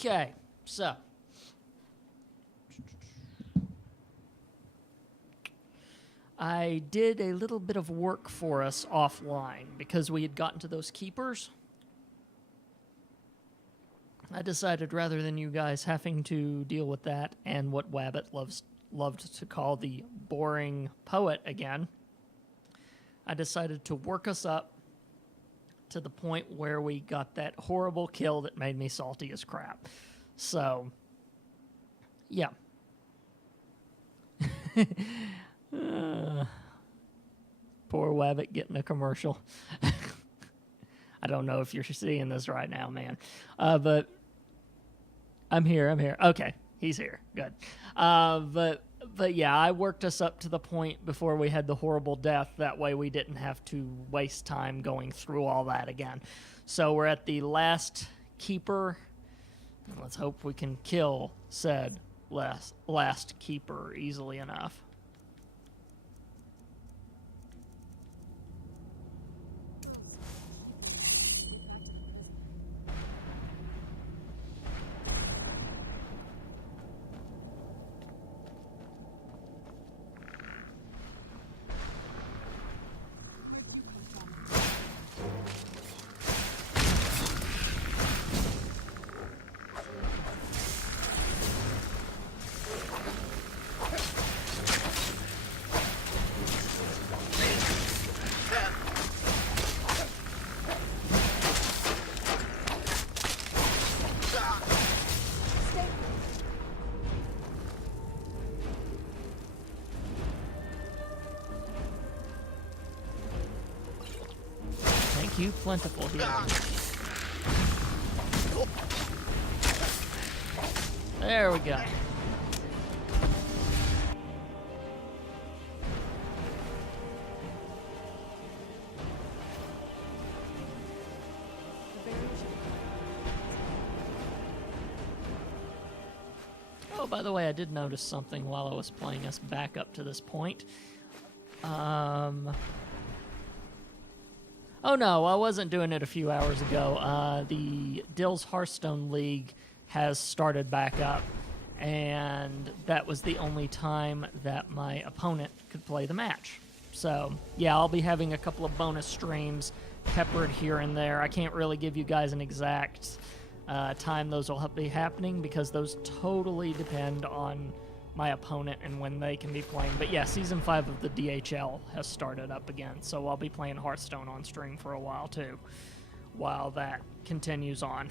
Okay, so I did a little bit of work for us offline because we had gotten to those keepers. I decided rather than you guys having to deal with that and what Wabbit loved to call the boring poet again, I decided to work us up to the point where we got that horrible kill that made me salty as crap. So, yeah. Poor Wabbit getting a commercial. I don't know if you're seeing this right now, man. But I'm here. Okay, he's here. Good. But yeah, I worked us up to the point before we had the horrible death. That way we didn't have to waste time going through all that again. So we're at the last keeper. Let's hope we can kill said last keeper easily enough. You plentiful here. There we go. Oh, by the way, I did notice something while I was playing us back up to this point. Oh no, I wasn't doing it a few hours ago. The Dill's Hearthstone League has started back up, and that was the only time that my opponent could play the match. So, yeah, I'll be having a couple of bonus streams peppered here and there. I can't really give you guys an exact time those will be happening because those totally depend on my opponent and when they can be playing. But yeah, Season 5 of the DHL has started up again, so I'll be playing Hearthstone on stream for a while too, while that continues on.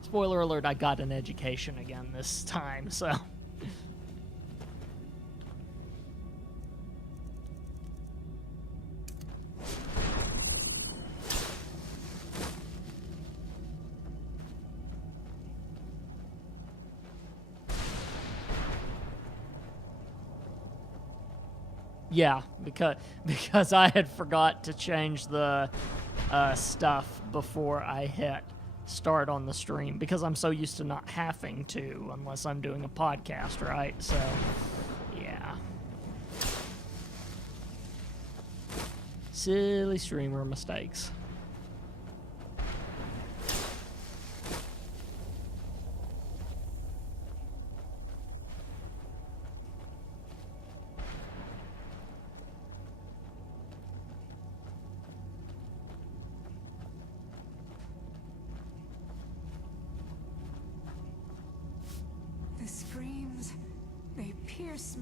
Spoiler alert, I got an education again this time, so... Yeah, because I had forgot to change the stuff before I hit start on the stream, because I'm so used to not having to unless I'm doing a podcast, right? So, yeah. Silly streamer mistakes.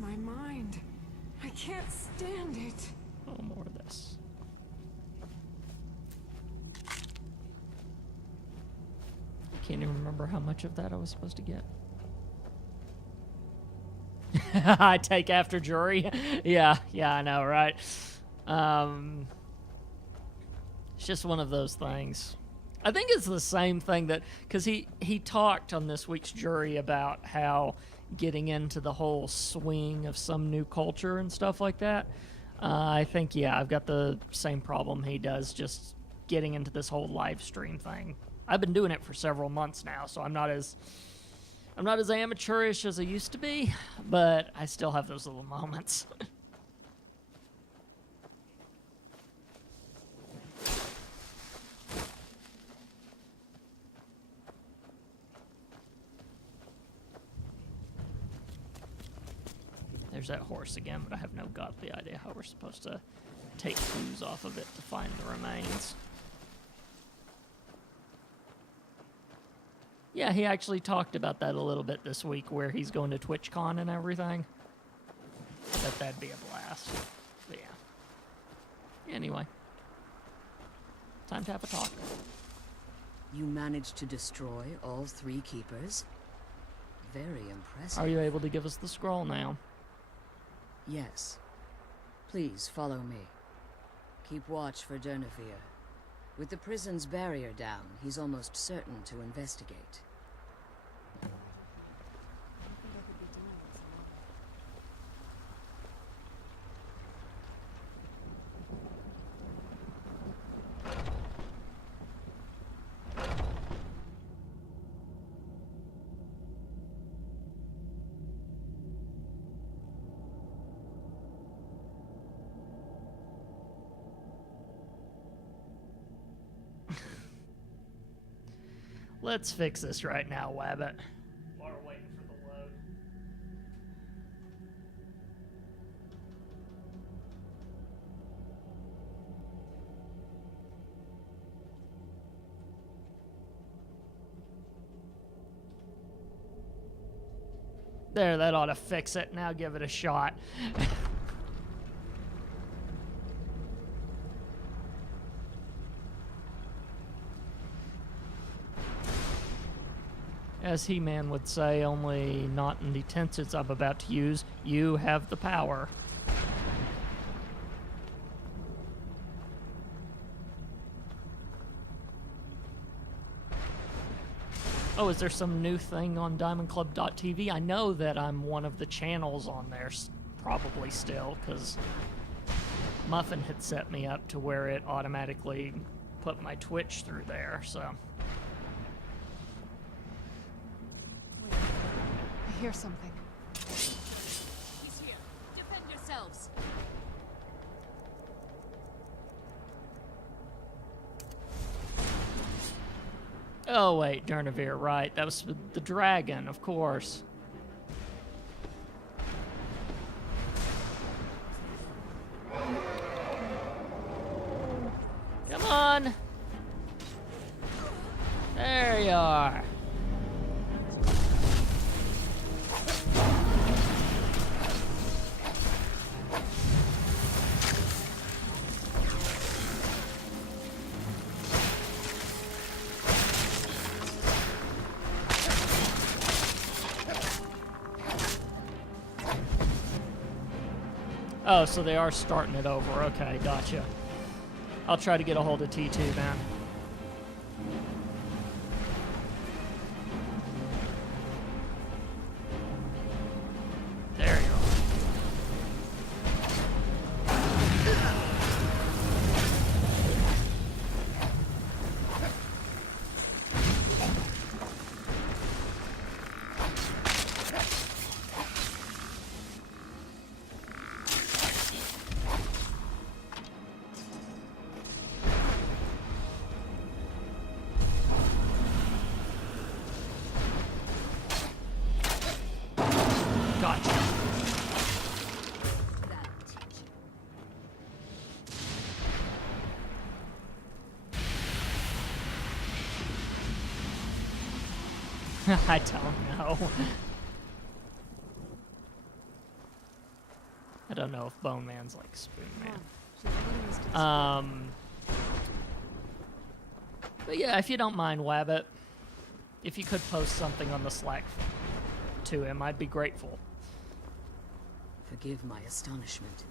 My mind. I can't stand it. Oh, more of this. I can't even remember how much of that I was supposed to get. I take after Jury. Yeah, I know, right? It's just one of those things. I think it's the same thing that, because he talked on this week's Jury about how getting into the whole swing of some new culture and stuff like that. I think, yeah, I've got the same problem he does, just getting into this whole live stream thing. I've been doing it for several months now, so I'm not as amateurish as I used to be, but I still have those little moments. there's that horse again, but I have no godly idea how we're supposed to take clues off of it to find the remains. Yeah, he actually talked about that a little bit this week, where he's going to TwitchCon and everything. That'd be a blast. But yeah. Anyway. Time to have a talk. You managed to destroy all 3 keepers? Very impressive. Are you able to give us the scroll now? Yes. Please follow me. Keep watch for Durnevere. With the prison's barrier down, he's almost certain to investigate. Let's fix this right now, Wabbit. While we're waiting for the load. There, that ought to fix it. Now give it a shot. As He-Man would say, only not in the utensils I'm about to use. You have the power. Oh, is there some new thing on DiamondClub.tv? I know that I'm one of the channels on there, probably still, because Muffin had set me up to where it automatically put my Twitch through there, so... I hear something. He's here. Defend yourselves. Oh, wait, Durnevere, right. That was the dragon, of course. Come on! There you are. Oh, so they are starting it over. Okay, gotcha. I'll try to get a hold of T2 then. There you go. Gotcha. That'll teach you. I don't know. I don't know if Bone Man's like Spoon Man. But yeah, if you don't mind, Wabbit, if you could post something on the Slack to him, I'd be grateful. Forgive my astonishment,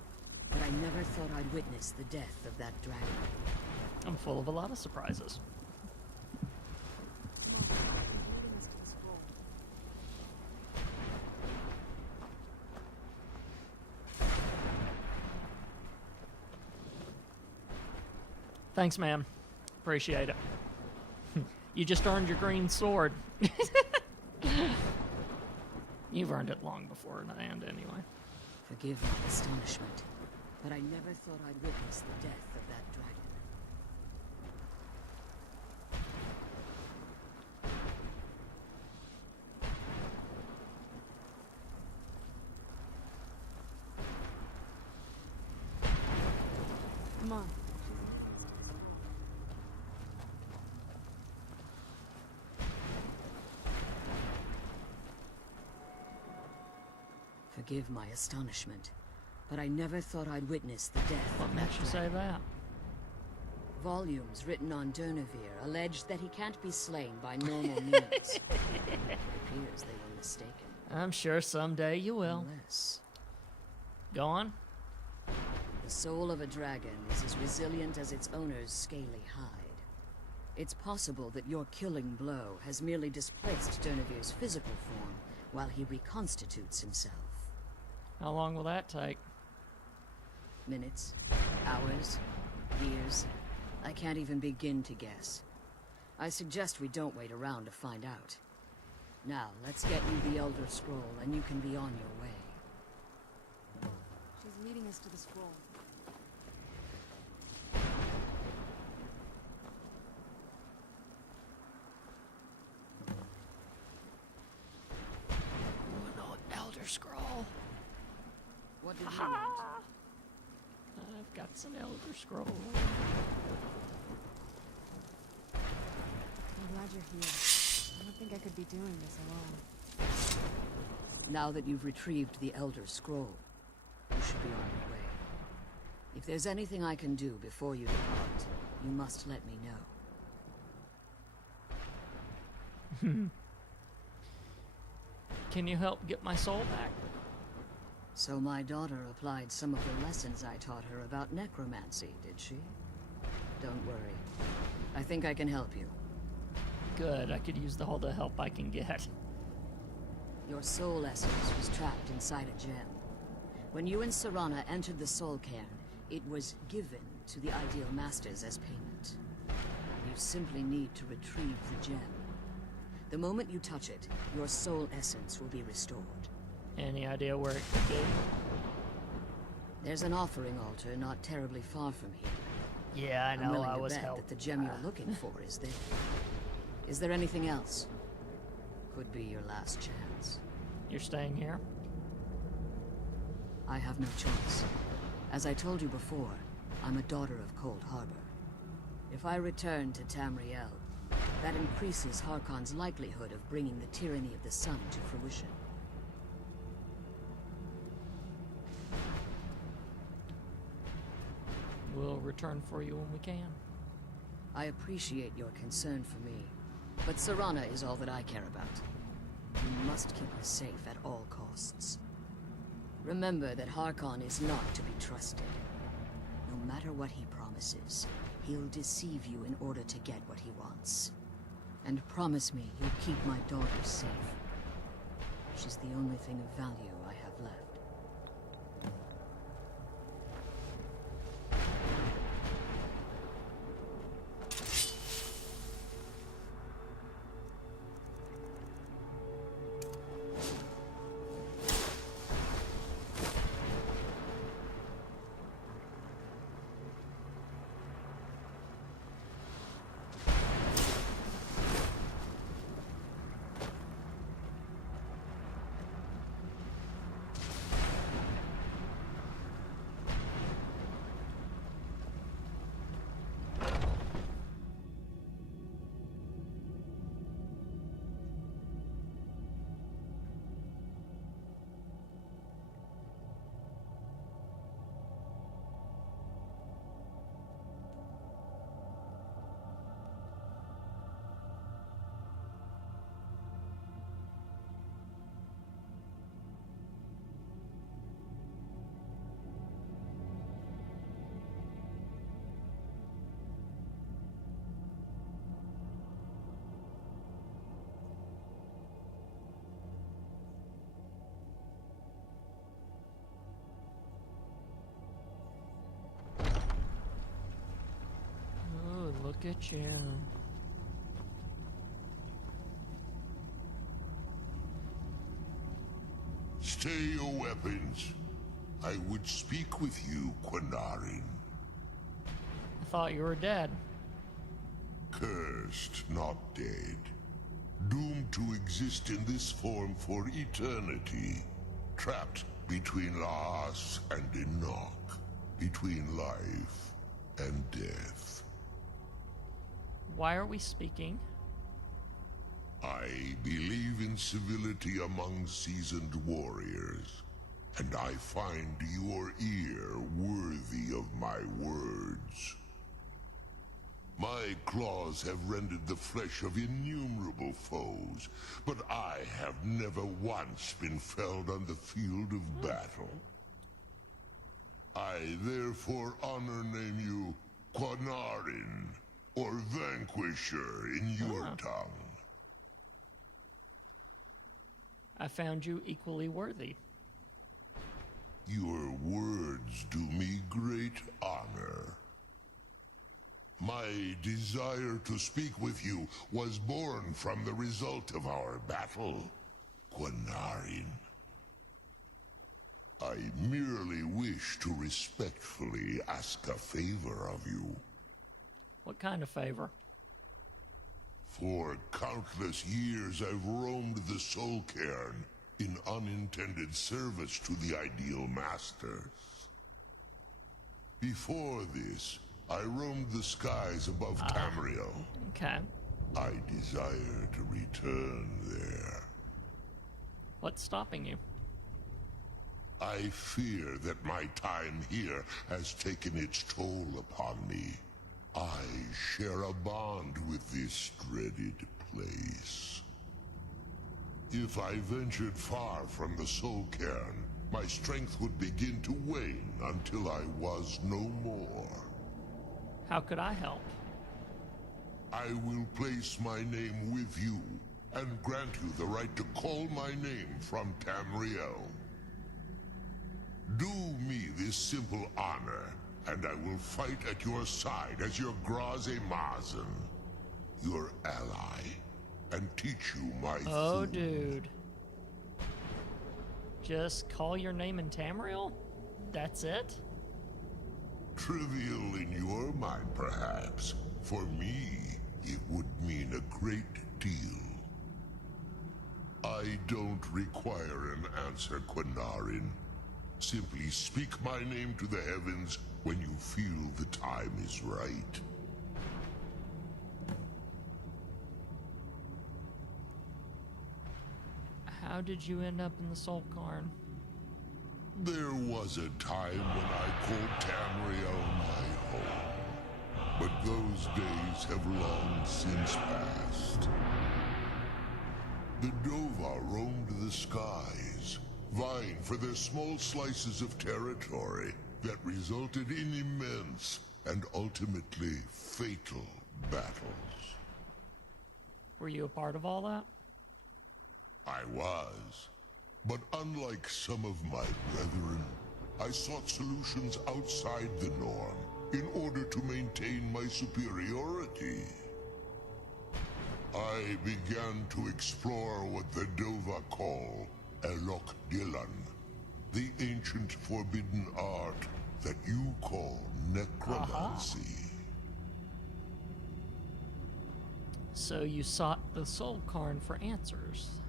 but I never thought I'd witness the death of that dragon. I'm full of a lot of surprises. Thanks, man. Appreciate it. You just earned your green sword. You've earned it long before the end, anyway. Forgive my astonishment, but I never thought I'd witness the death of that dragon. Come on. Forgive my astonishment, but I never thought I'd witness the death What of makes you that say dragon. that? Volumes written on Durnevere allege that he can't be slain by normal means. It appears they were mistaken. I'm sure someday you will. Unless Go on. the soul of a dragon is as resilient as its owner's scaly hide. It's possible that your killing blow has merely displaced Durnevere's physical form while he reconstitutes himself. How long will that take? Minutes, hours, years. I can't even begin to guess. I suggest we don't wait around to find out. Now, let's get you the Elder Scroll, and you can be on your way. She's leading us to the scroll. Oh, no, Elder Scroll. What did you want? I've got some Elder Scroll. I'm glad you're here. I don't think I could be doing this alone. Now that you've retrieved the Elder Scroll, you should be on your way. If there's anything I can do before you depart, you must let me know. Can you help get my soul back? So my daughter applied some of the lessons I taught her about necromancy, did she? Don't worry. I think I can help you. Good, I could use all the help I can get. Your soul essence was trapped inside a gem. When you and Serana entered the soul cairn, it was given to the Ideal Masters as payment. You simply need to retrieve the gem. The moment you touch it, your soul essence will be restored. Any idea where it could be? There's an offering altar not terribly far from here. Yeah, I I'm know, willing I to was bet helped. that the gem you're looking for is there. Is there anything else? Could be your last chance. You're staying here? I have no choice. As I told you before, I'm a daughter of Cold Harbor. If I return to Tamriel, that increases Harkon's likelihood of bringing the tyranny of the sun to fruition. We'll return for you when we can. I appreciate your concern for me, but Serana is all that I care about. You must keep her safe at all costs. Remember that Harkon is not to be trusted. No matter what he promises, he'll deceive you in order to get what he wants. And promise me you'll keep my daughter safe. She's the only thing of value I have left. Oh, look at you. Stay your weapons. I would speak with you, Quinarin. I thought you were dead. Cursed, not dead. Doomed to exist in this form for eternity. Trapped between Laas and Enoch. Between life and death. Why are we speaking? I believe in civility among seasoned warriors, and I find your ear worthy of my words. My claws have rended the flesh of innumerable foes, but I have never once been felled on the field of battle. I therefore honor name you Quanarin, or Vanquisher in your tongue. I found you equally worthy. Your words do me great honor. My desire to speak with you was born from the result of our battle, Quanarin. I merely wish to respectfully ask a favor of you. What kind of favor? For countless years I've roamed the Soul Cairn in unintended service to the Ideal Masters. Before this, I roamed the skies above Tamriel. Okay. I desire to return there. What's stopping you? I fear that my time here has taken its toll upon me. I share a bond with this dreaded place. If I ventured far from the Soul Cairn, my strength would begin to wane until I was no more. How could I help? I will place my name with you, and grant you the right to call my name from Tamriel. Do me this simple honor, and I will fight at your side as your Graze Mazen, your ally, and teach you my Oh, food. dude. Just call your name in Tamriel? That's it? Trivial in your mind, perhaps. For me, it would mean a great deal. I don't require an answer, Quanarin. Simply speak my name to the heavens when you feel the time is right. How did you end up in the Soul Cairn? There was a time when I called Tamriel my home, but those days have long since passed. The Dova roamed the skies, vying for their small slices of territory that resulted in immense and ultimately fatal battles. Were you a part of all that? I was. But unlike some of my brethren, I sought solutions outside the norm in order to maintain my superiority. I began to explore what the Dova call Elok Dylan, the ancient forbidden art that you call necromancy. So you sought the Soul Cairn for answers.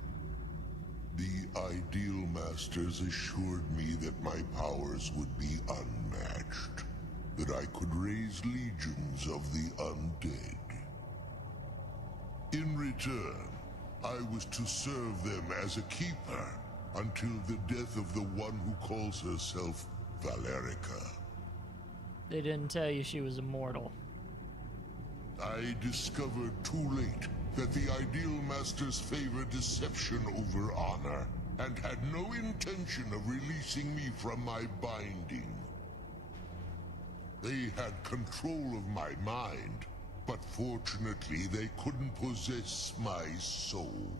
The Ideal Masters assured me that my powers would be unmatched, that I could raise legions of the undead. In return, I was to serve them as a keeper until the death of the one who calls herself Valerica. They didn't tell you she was immortal. I discovered too late that the Ideal Masters favor deception over honor, and had no intention of releasing me from my binding. They had control of my mind, but fortunately they couldn't possess my soul.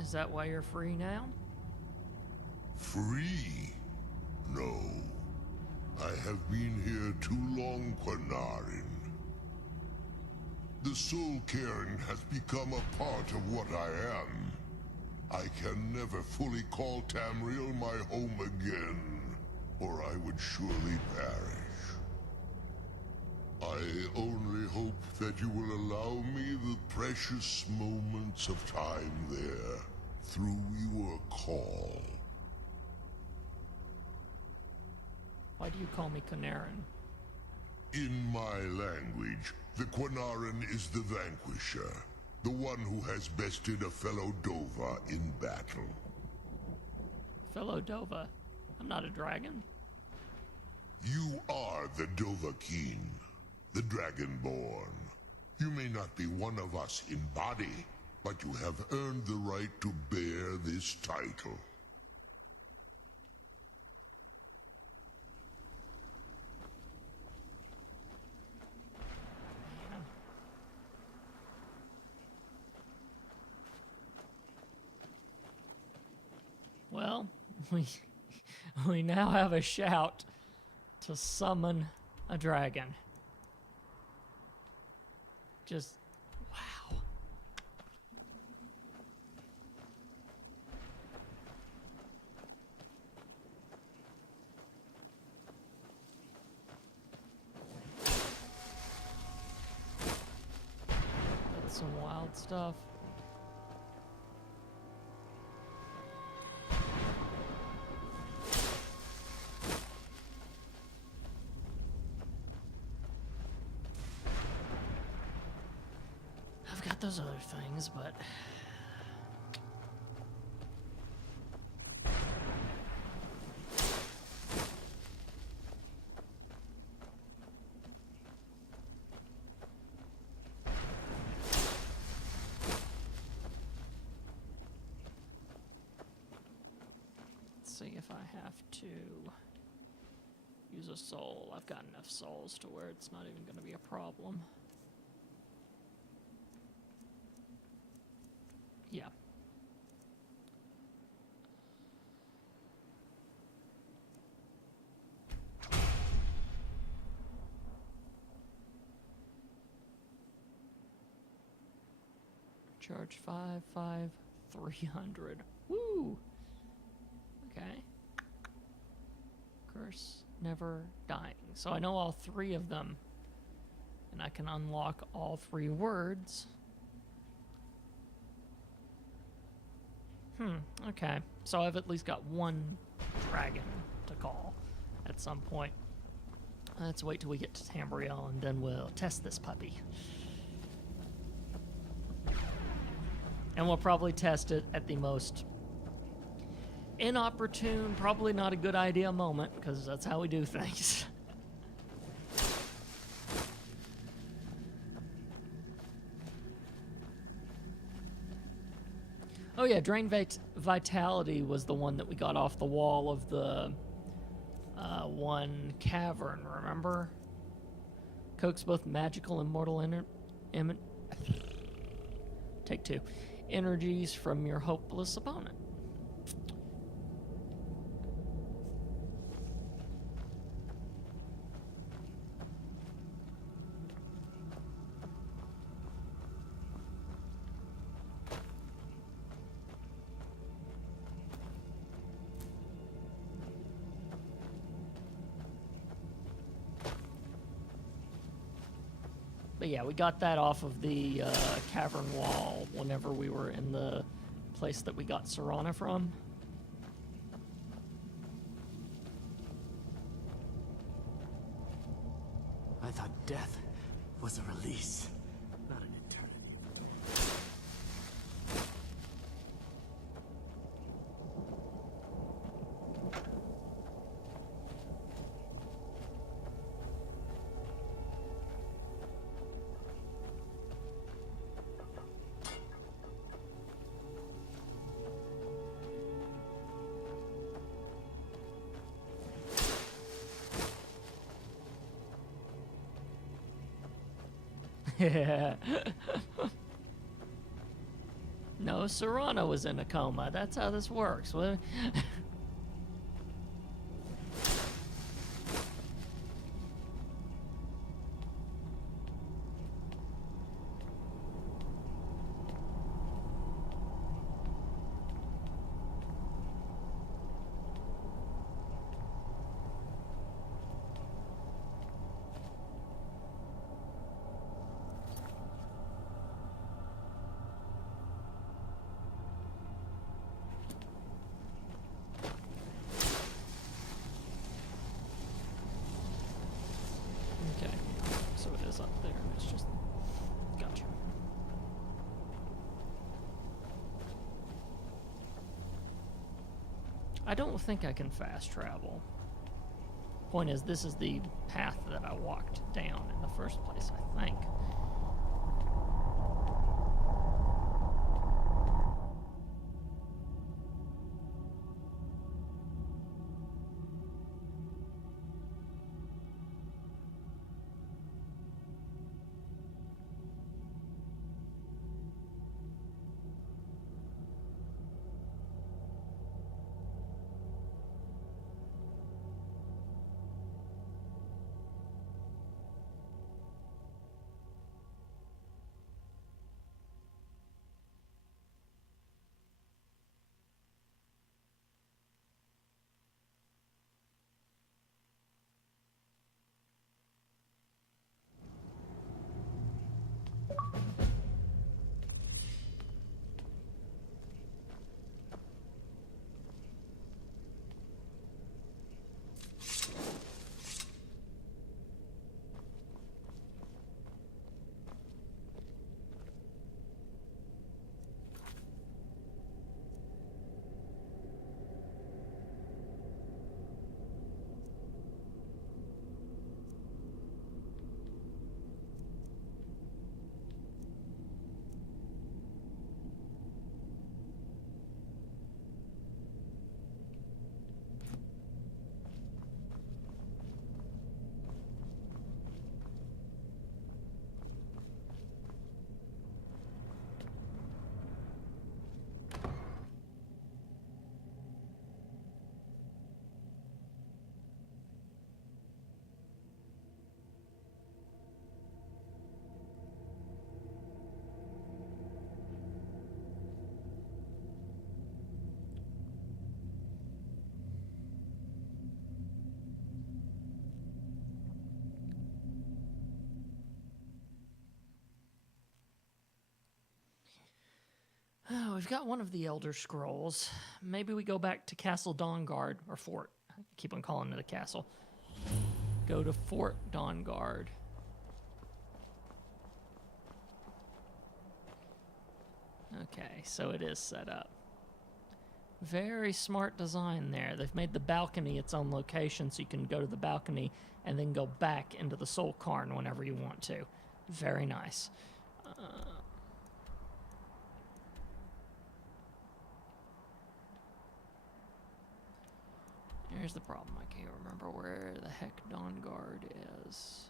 Is that why you're free now? Free? No. I have been here too long, Quanarin. The Soul Cairn has become a part of what I am. I can never fully call Tamriel my home again, or I would surely perish. I only hope that you will allow me the precious moments of time there, through your call. Why do you call me Canaran? In my language, the Quanaran is the vanquisher, the one who has bested a fellow Dova in battle. Fellow Dova. I'm not a dragon. You are the Dovahkiin, the Dragonborn. You may not be one of us in body, but you have earned the right to bear this title. Well, we now have a shout to summon a dragon. Just wow. That's some wild stuff. I've got those other things, but let's see if I have to use a soul. I've got enough souls to where it's not even going to be a problem. Yeah. Charge 300. Woo! Okay. Curse never dying. So I know all three of them. And I can unlock all three words. Okay. So I've at least got one dragon to call at some point. Let's wait till we get to Tamriel and then we'll test this puppy. And we'll probably test it at the most inopportune, probably not a good idea moment, because that's how we do things. Oh yeah, Drain Vitality was the one that we got off the wall of the one cavern, remember? Coax both magical and mortal Take two. Energies from your hopeless opponent. But yeah, we got that off of the cavern wall whenever we were in the place that we got Serana from. I thought death was a release, not an eternity. No, Serana was in a coma. That's how this works. Okay, so it is up there. It's just... Gotcha. I don't think I can fast travel. Point is, this is the path that I walked down in the first place, I think. Oh, we've got one of the Elder Scrolls. Maybe we go back to Castle Dawnguard, or Fort. I keep on calling it a castle. Go to Fort Dawnguard. Okay, so it is set up. Very smart design there. They've made the balcony its own location, so you can go to the balcony and then go back into the Soul Cairn whenever you want to. Very nice. Here's the problem. I can't remember where the heck Dawnguard is.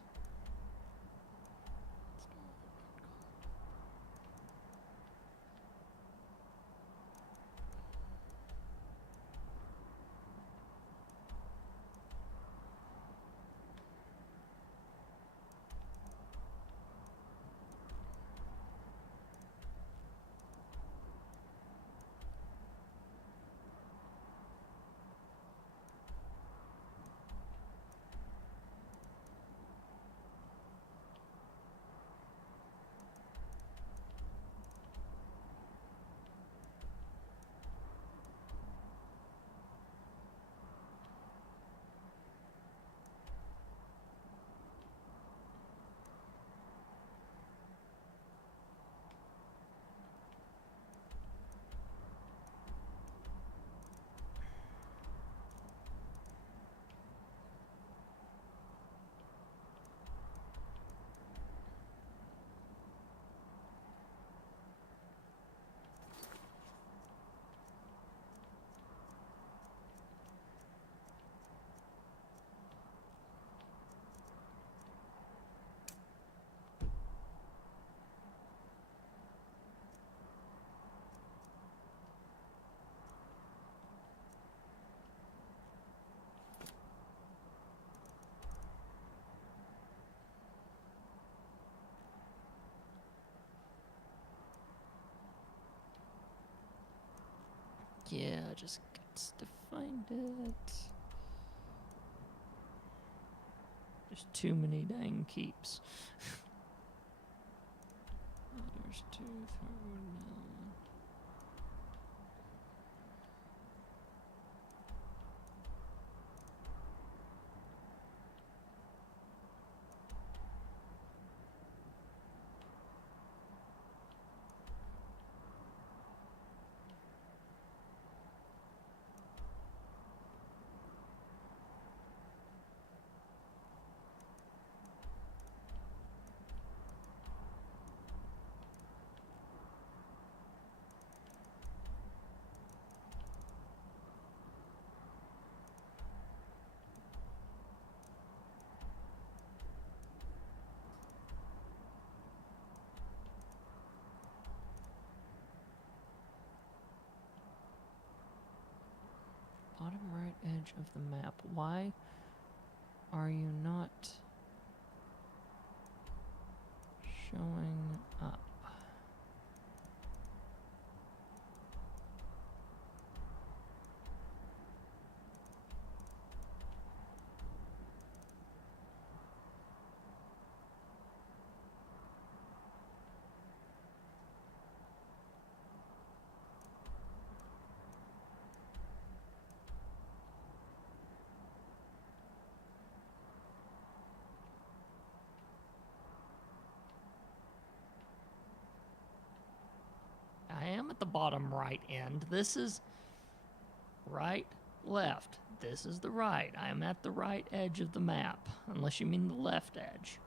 Yeah, I just got to find it. There's too many dang keeps. There's 2, 3, 9. edge of the map. Why are you not showing up? I am at the bottom right end. This is right, left. This is the right. I am at the right edge of the map, unless you mean the left edge.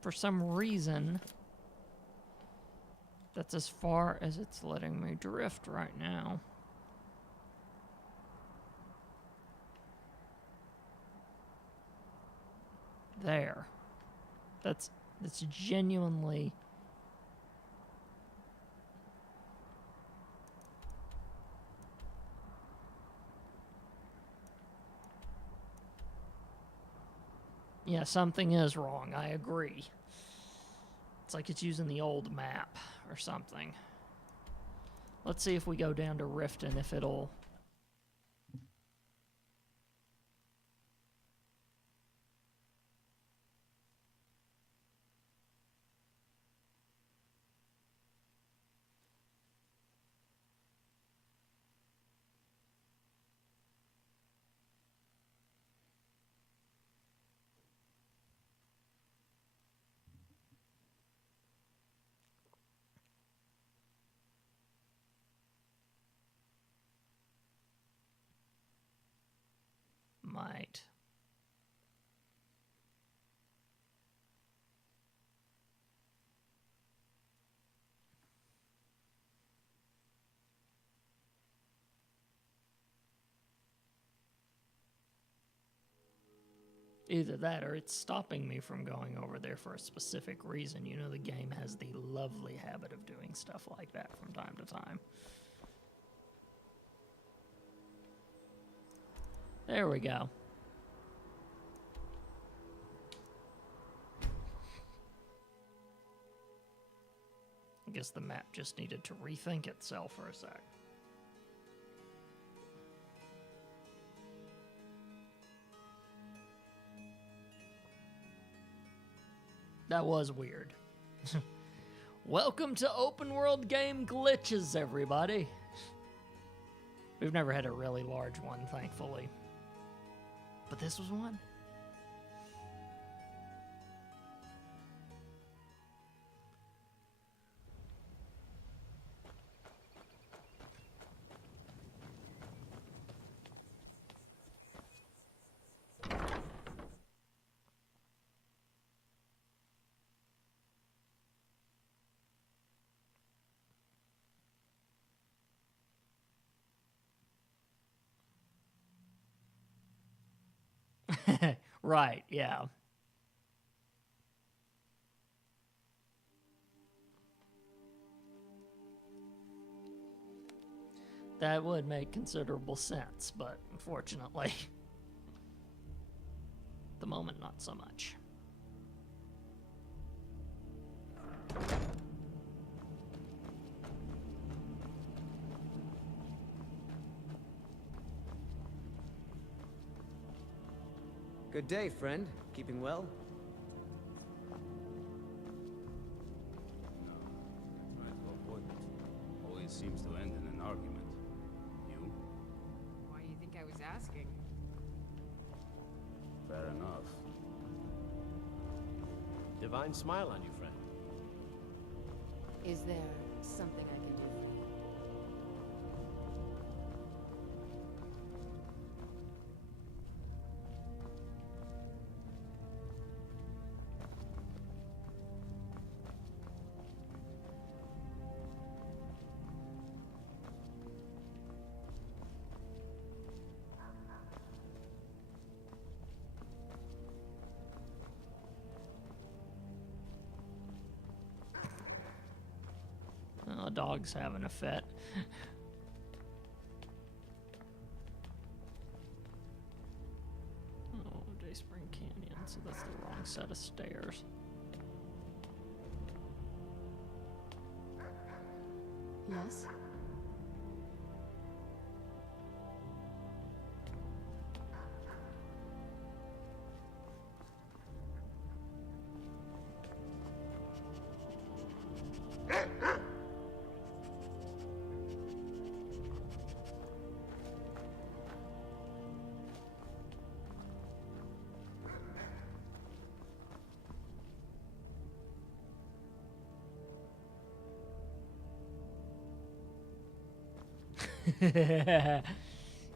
For some reason, that's as far as it's letting me drift right now. There. That's genuinely... Yeah, something is wrong, I agree. It's like it's using the old map or something. Let's see if we go down to Riften, if it'll... might. Either that or it's stopping me from going over there for a specific reason. You know, the game has the lovely habit of doing stuff like that from time to time. There we go. I guess the map just needed to rethink itself for a sec. That was weird. Welcome to open world game glitches, everybody. We've never had a really large one, thankfully. But this was one. Right, yeah. That would make considerable sense, but unfortunately, at the moment, not so much. Good day, friend. Keeping well? Try to avoid it. Always seems to end in an argument. You? Why do you think I was asking? Fair enough. divine smile on you, friend. Is there something I can do for you? Oh, dog's having a fit. Oh, Dayspring Canyon, so that's the wrong set of stairs. Yes?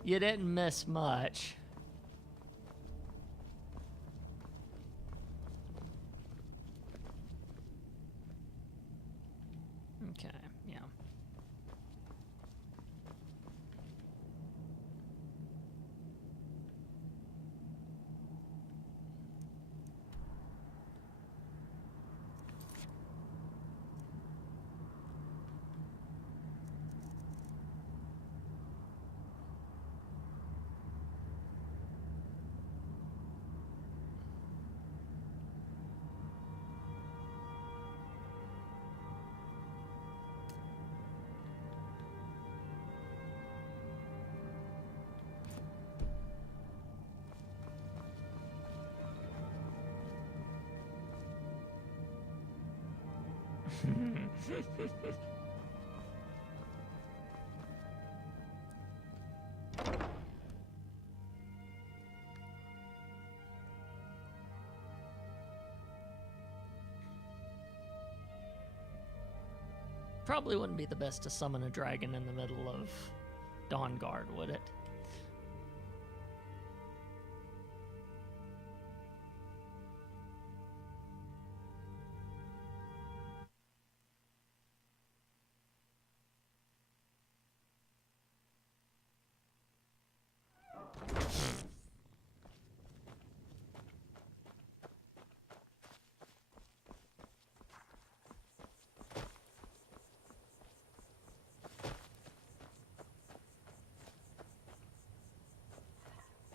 You didn't miss much. Okay, yeah. Probably wouldn't be the best to summon a dragon in the middle of Dawnguard, would it?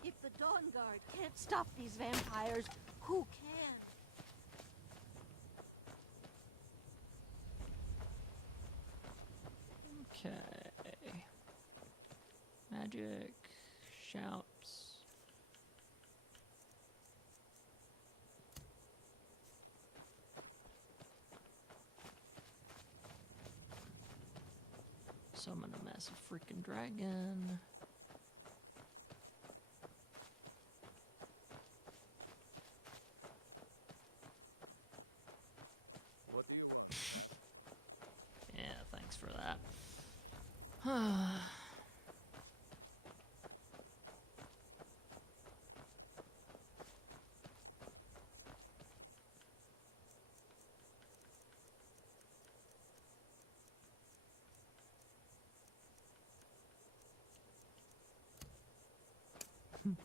If the Dawnguard can't stop these vampires, who can? Okay. Magic. Shouts. Summon a massive freaking dragon. What do you want? Yeah, thanks for that.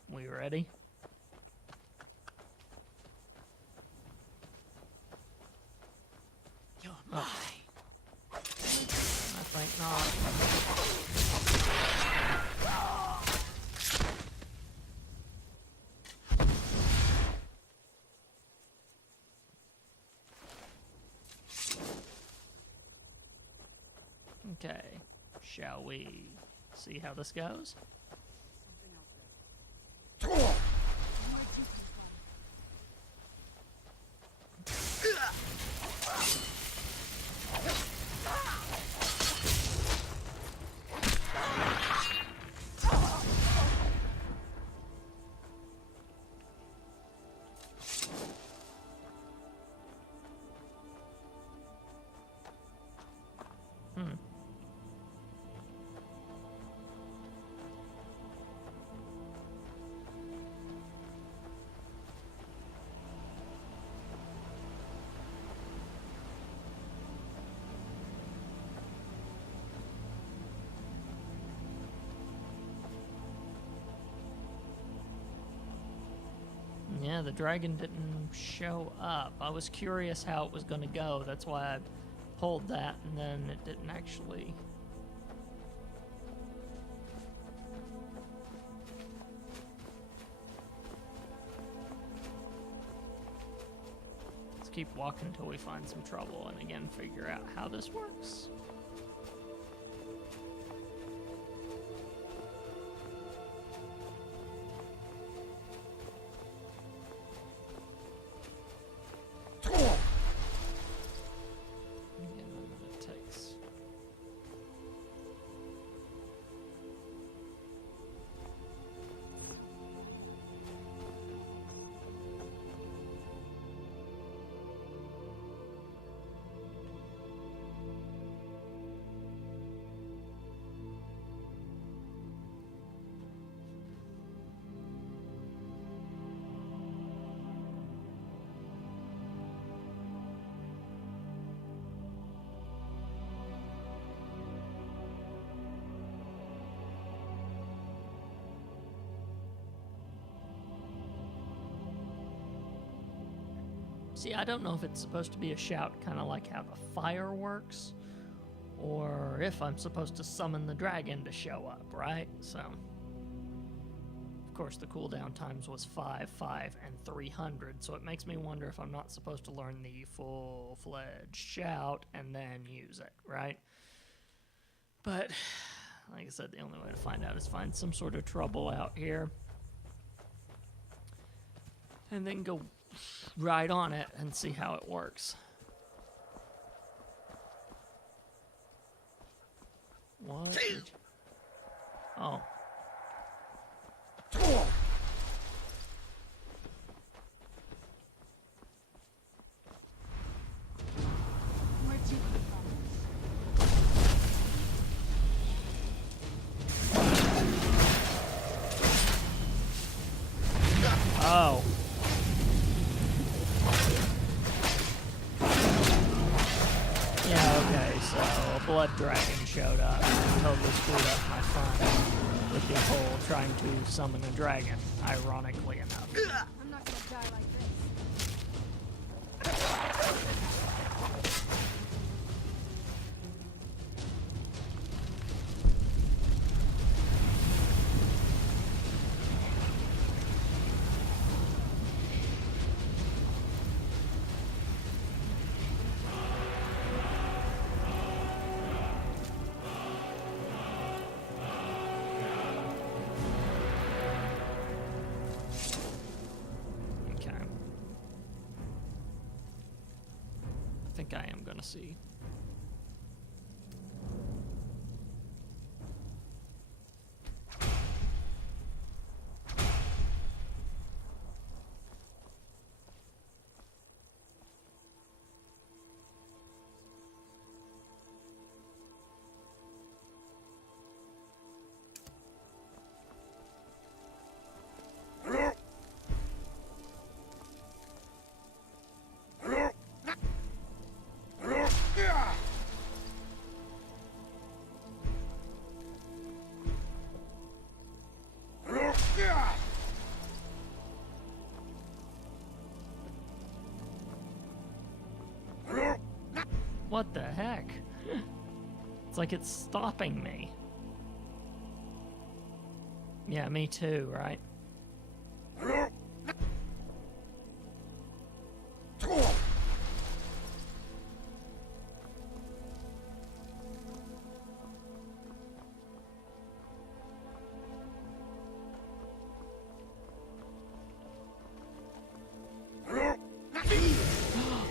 We ready? You're mine. I think not. Okay, shall we see how this goes? Yeah, the dragon didn't show up. I was curious how it was going to go. That's why I pulled that, and then it didn't actually. Let's keep walking until we find some trouble and again figure out how this works. See, I don't know if it's supposed to be a shout, kind of like how the fire works, or if I'm supposed to summon the dragon to show up, right? So, of course, the cooldown times was 5, 5, and 300, so it makes me wonder if I'm not supposed to learn the full-fledged shout and then use it, right? But, like I said, the only way to find out is find some sort of trouble out here, and then go right on it and see how it works. What? Oh. Where'd you come from? Oh. Yeah, okay, so a blood dragon showed up and totally screwed up my fun with the whole trying to summon a dragon, ironically enough. I'm not gonna die like this. Okay. I think I am gonna see. What the heck? It's like it's stopping me. Yeah, me too, right?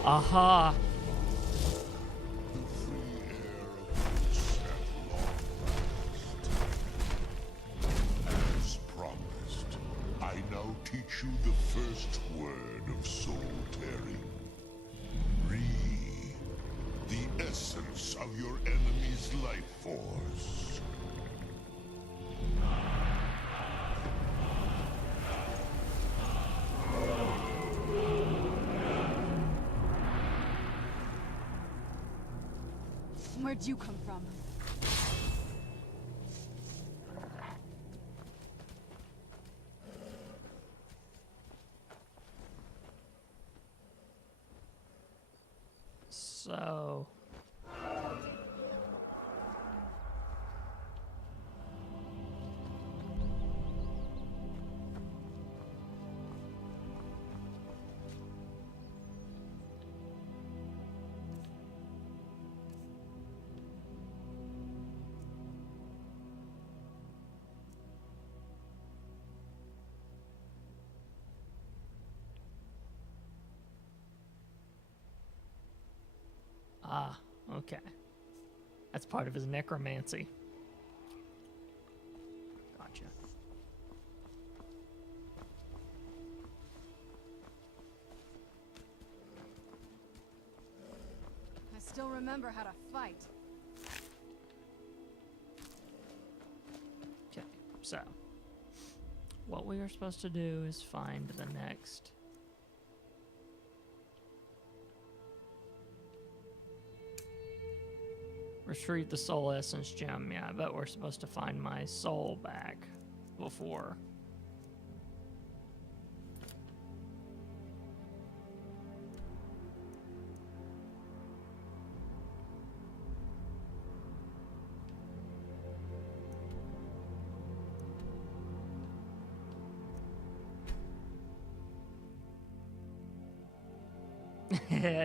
Aha! As promised, I now teach you the first word of soul tearing. Re, the essence of your enemy's life force. Where'd you come from? So... Ah, okay. That's part of his necromancy. Gotcha. I still remember how to fight. Okay, so what we are supposed to do is find the next retrieve the soul essence gem. Yeah, I bet we're supposed to find my soul back before.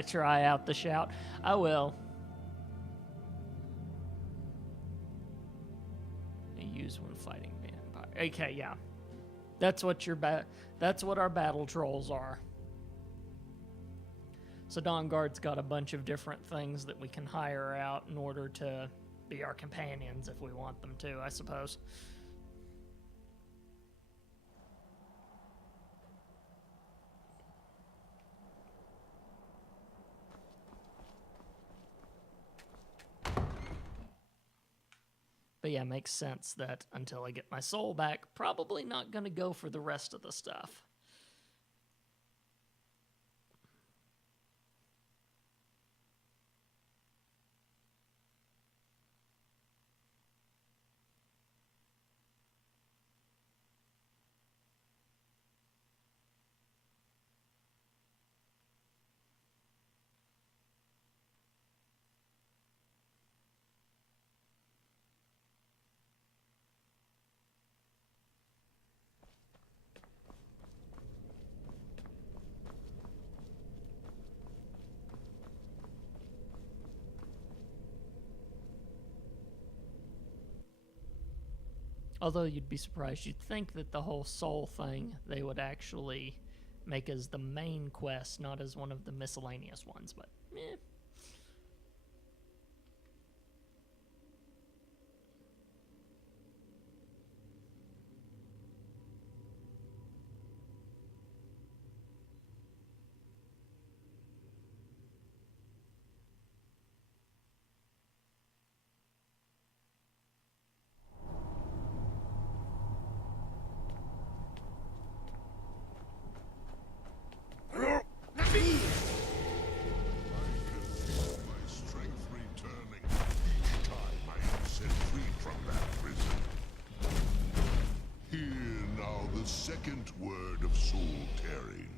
Try out the shout. I will. Use when fighting vampire. Okay, yeah. That's what that's what our battle trolls are. So Dawnguard's got a bunch of different things that we can hire out in order to be our companions if we want them to, I suppose. But yeah, makes sense that until I get my soul back, probably not going to go for the rest of the stuff. Although you'd be surprised, you'd think that the whole soul thing they would actually make as the main quest, not as one of the miscellaneous ones, but eh. Second word of soul tearing.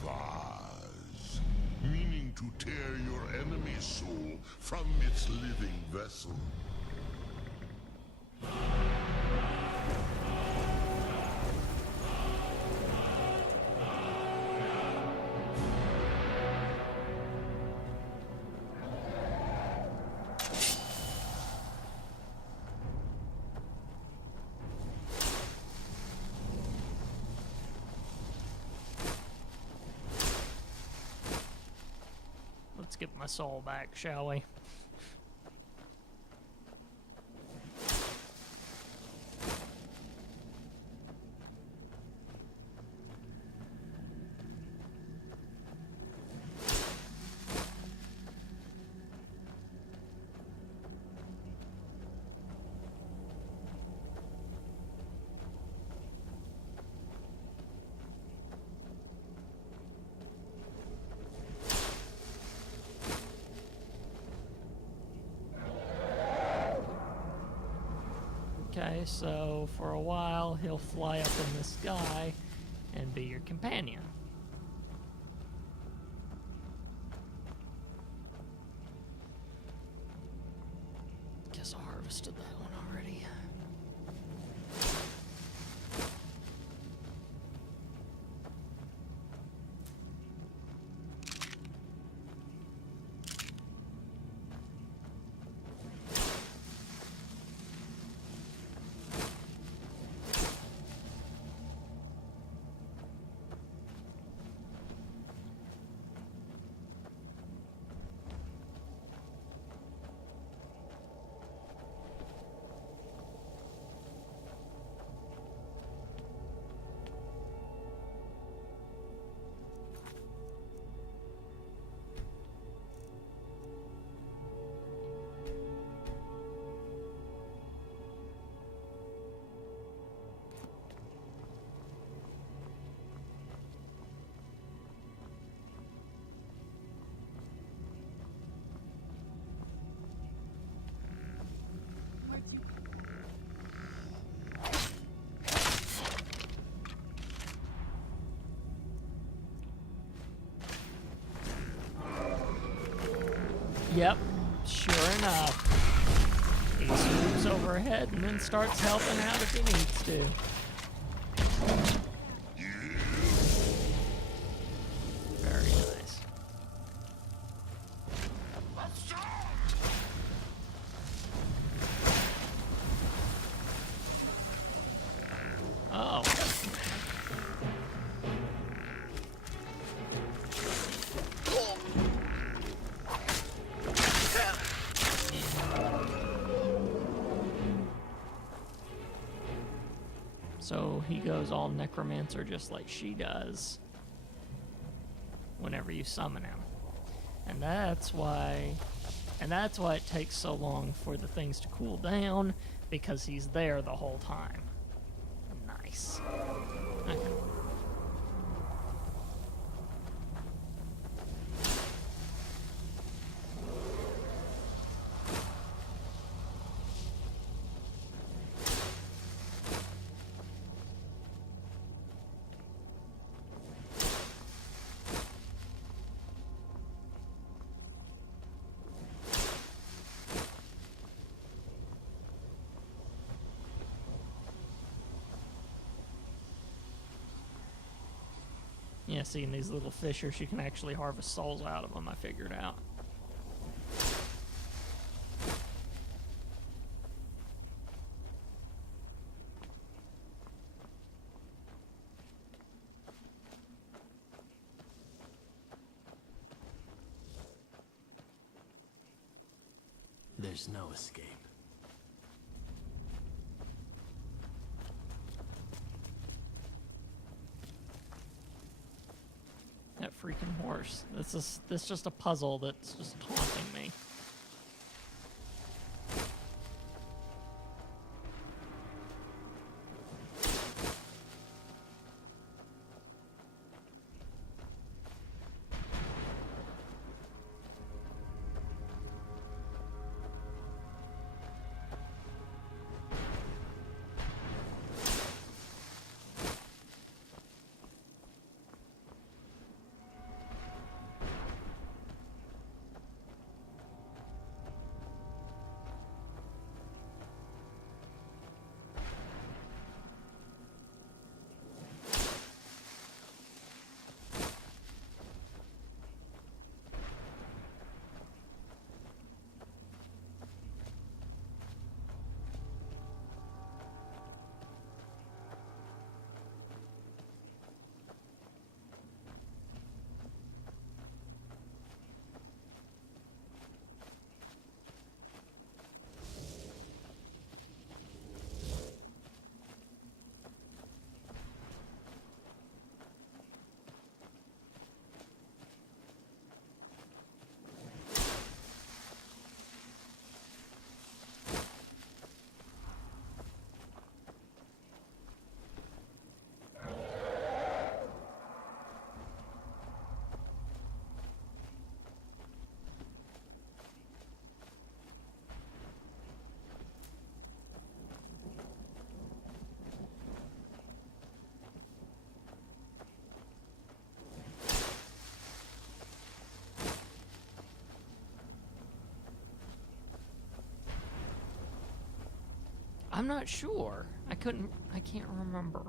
Vase. Meaning to tear your enemy's soul from its living vessel. Let's get my soul back, shall we? Okay, so for a while he'll fly up in the sky and be your companion. harvested that one already. Where'd you... Yep, sure enough. He swoops overhead and then starts helping out if he needs to. Very nice. Oh. So he goes all necromancer just like she does whenever you summon him. And that's why it takes so long for the things to cool down, because he's there the whole time. Nice. Okay. Yeah, seeing these little fissures, you can actually harvest souls out of them, I figured out. There's no escape. That freaking horse. This is just a puzzle that's just taunting me. I'm not sure. I can't remember.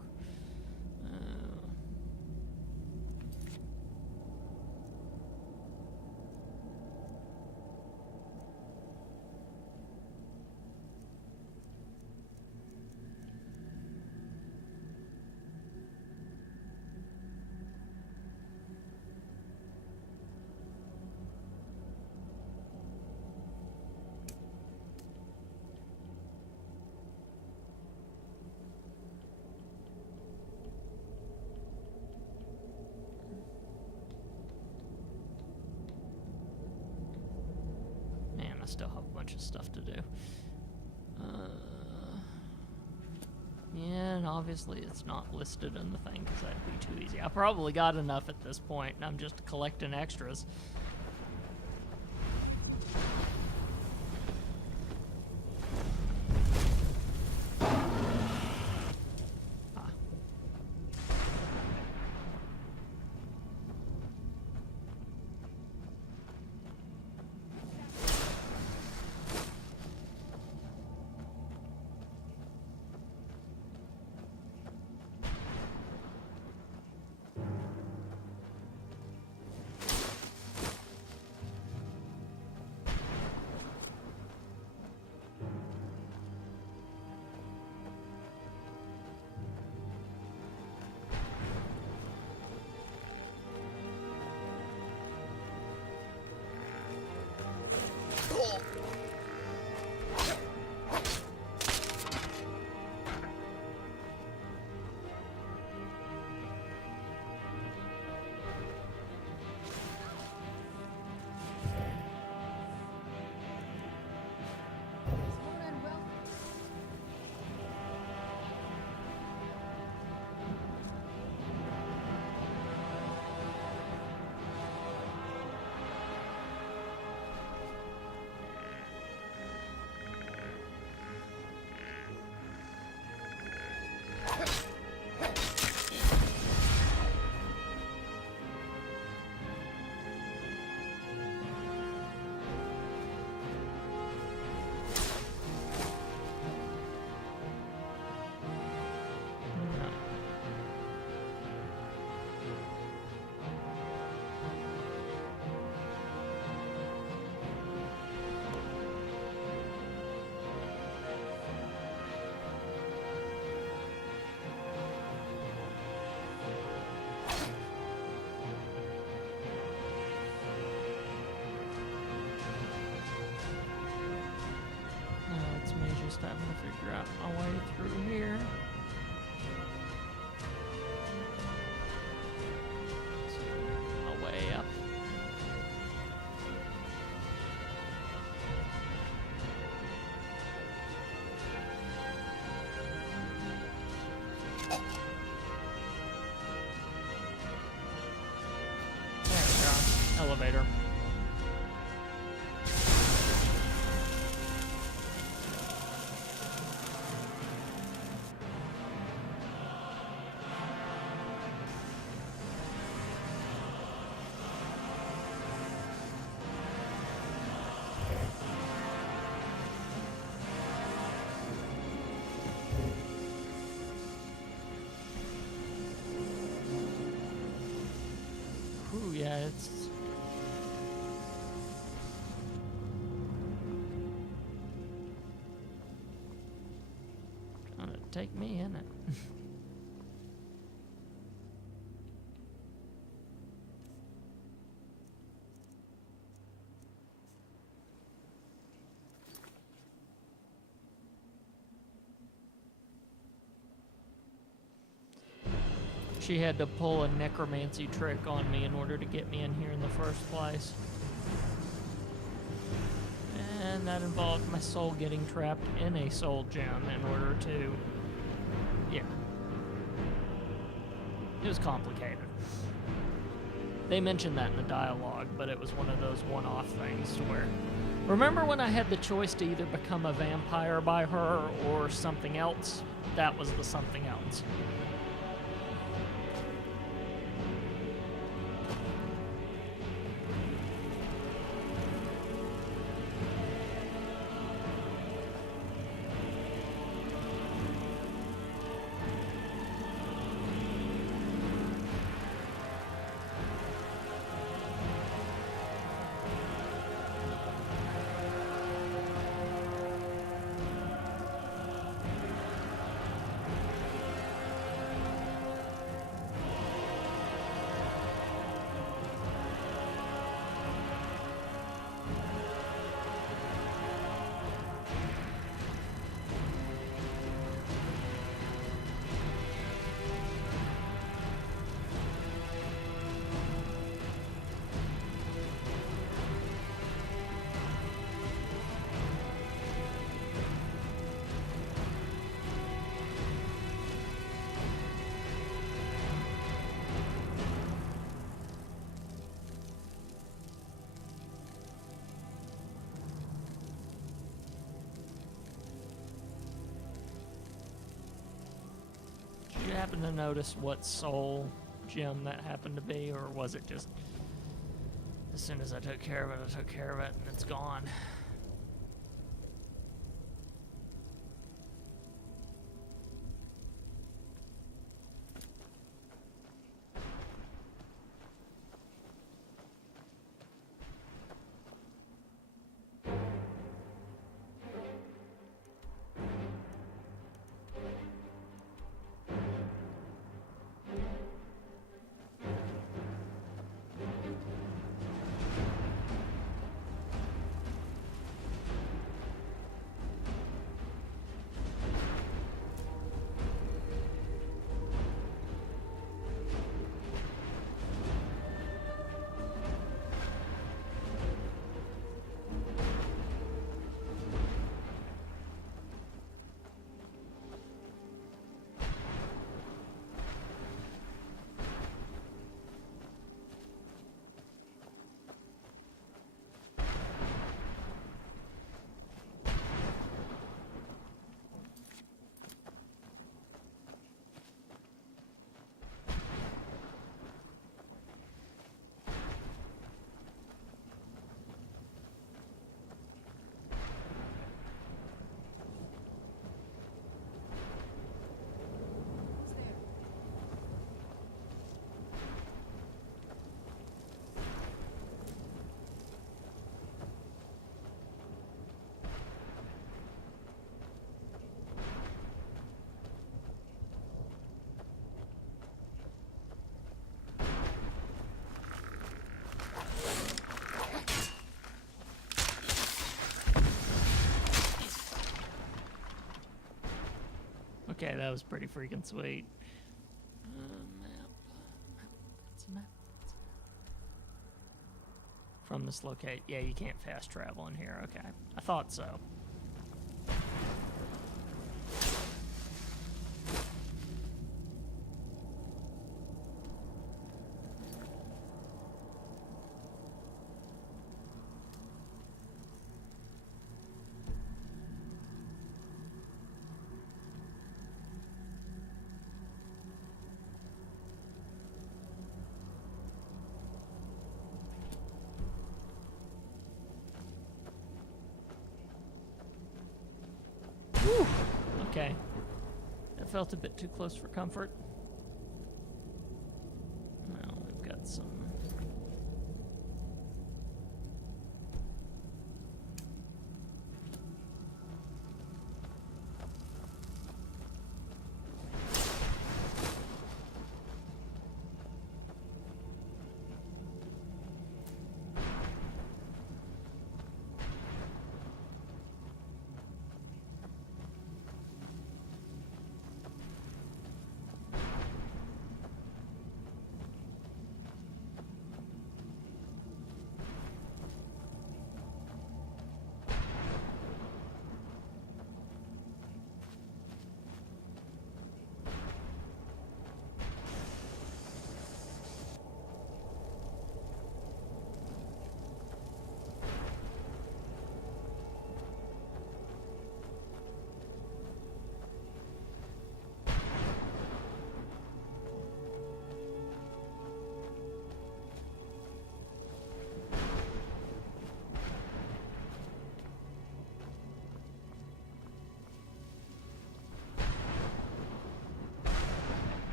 Man, I still have a bunch of stuff to do. Yeah, and obviously it's not listed in the thing because that'd be too easy. I probably got enough at this point, and I'm just collecting extras. Ah. Just having to figure out my way through here. So, my way up. There we go. Elevator. Ooh, yeah, it's... trying to take me in it. She had to pull a necromancy trick on me in order to get me in here in the first place. And that involved my soul getting trapped in a soul gem in order to... yeah. It was complicated. They mentioned that in the dialogue, but it was one of those one-off things to where... Remember when I had the choice to either become a vampire by her or something else? That was the something else. happen to notice what soul gem that happened to be, or was it just as soon as I took care of it, and it's gone? Okay, that was pretty freaking sweet. Map. That's a map. From this locate. Yeah, you can't fast travel in here. Okay. I thought so. Whew. Okay. That felt a bit too close for comfort. Well, we've got some...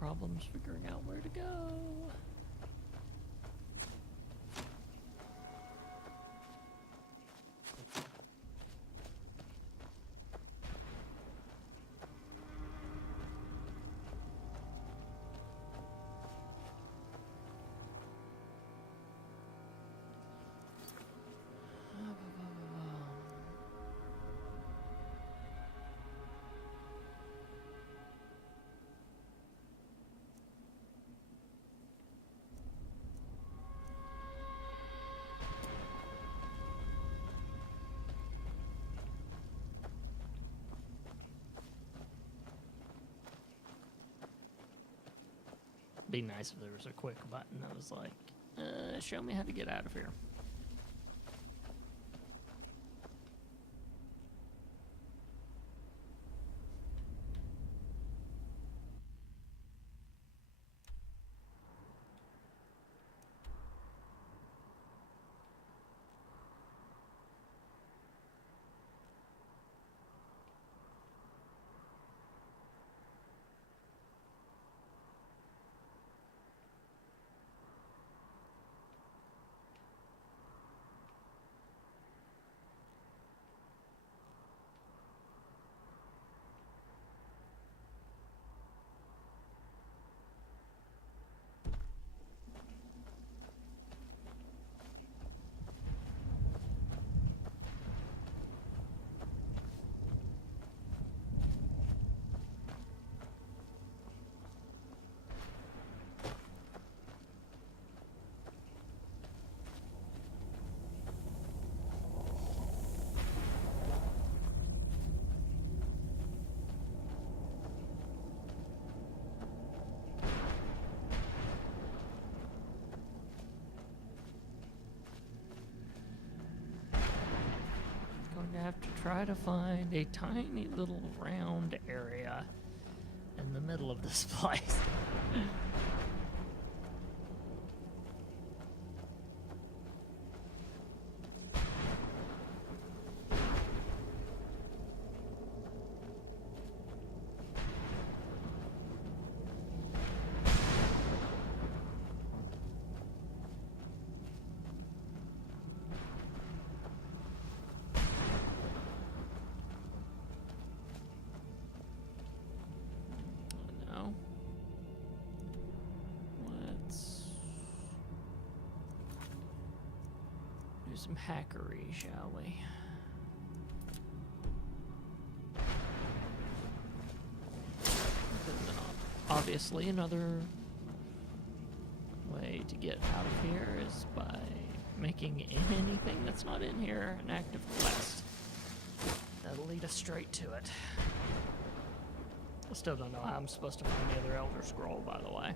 problems figuring out where to go. Be nice if there was a quick button that was like, show me how to get out of here. Going to have to try to find a tiny little round area in the middle of this place. Do some hackery, shall we? Obviously, another way to get out of here is by making anything that's not in here an active quest. That'll lead us straight to it. I still don't know how I'm supposed to find the other Elder Scroll, by the way.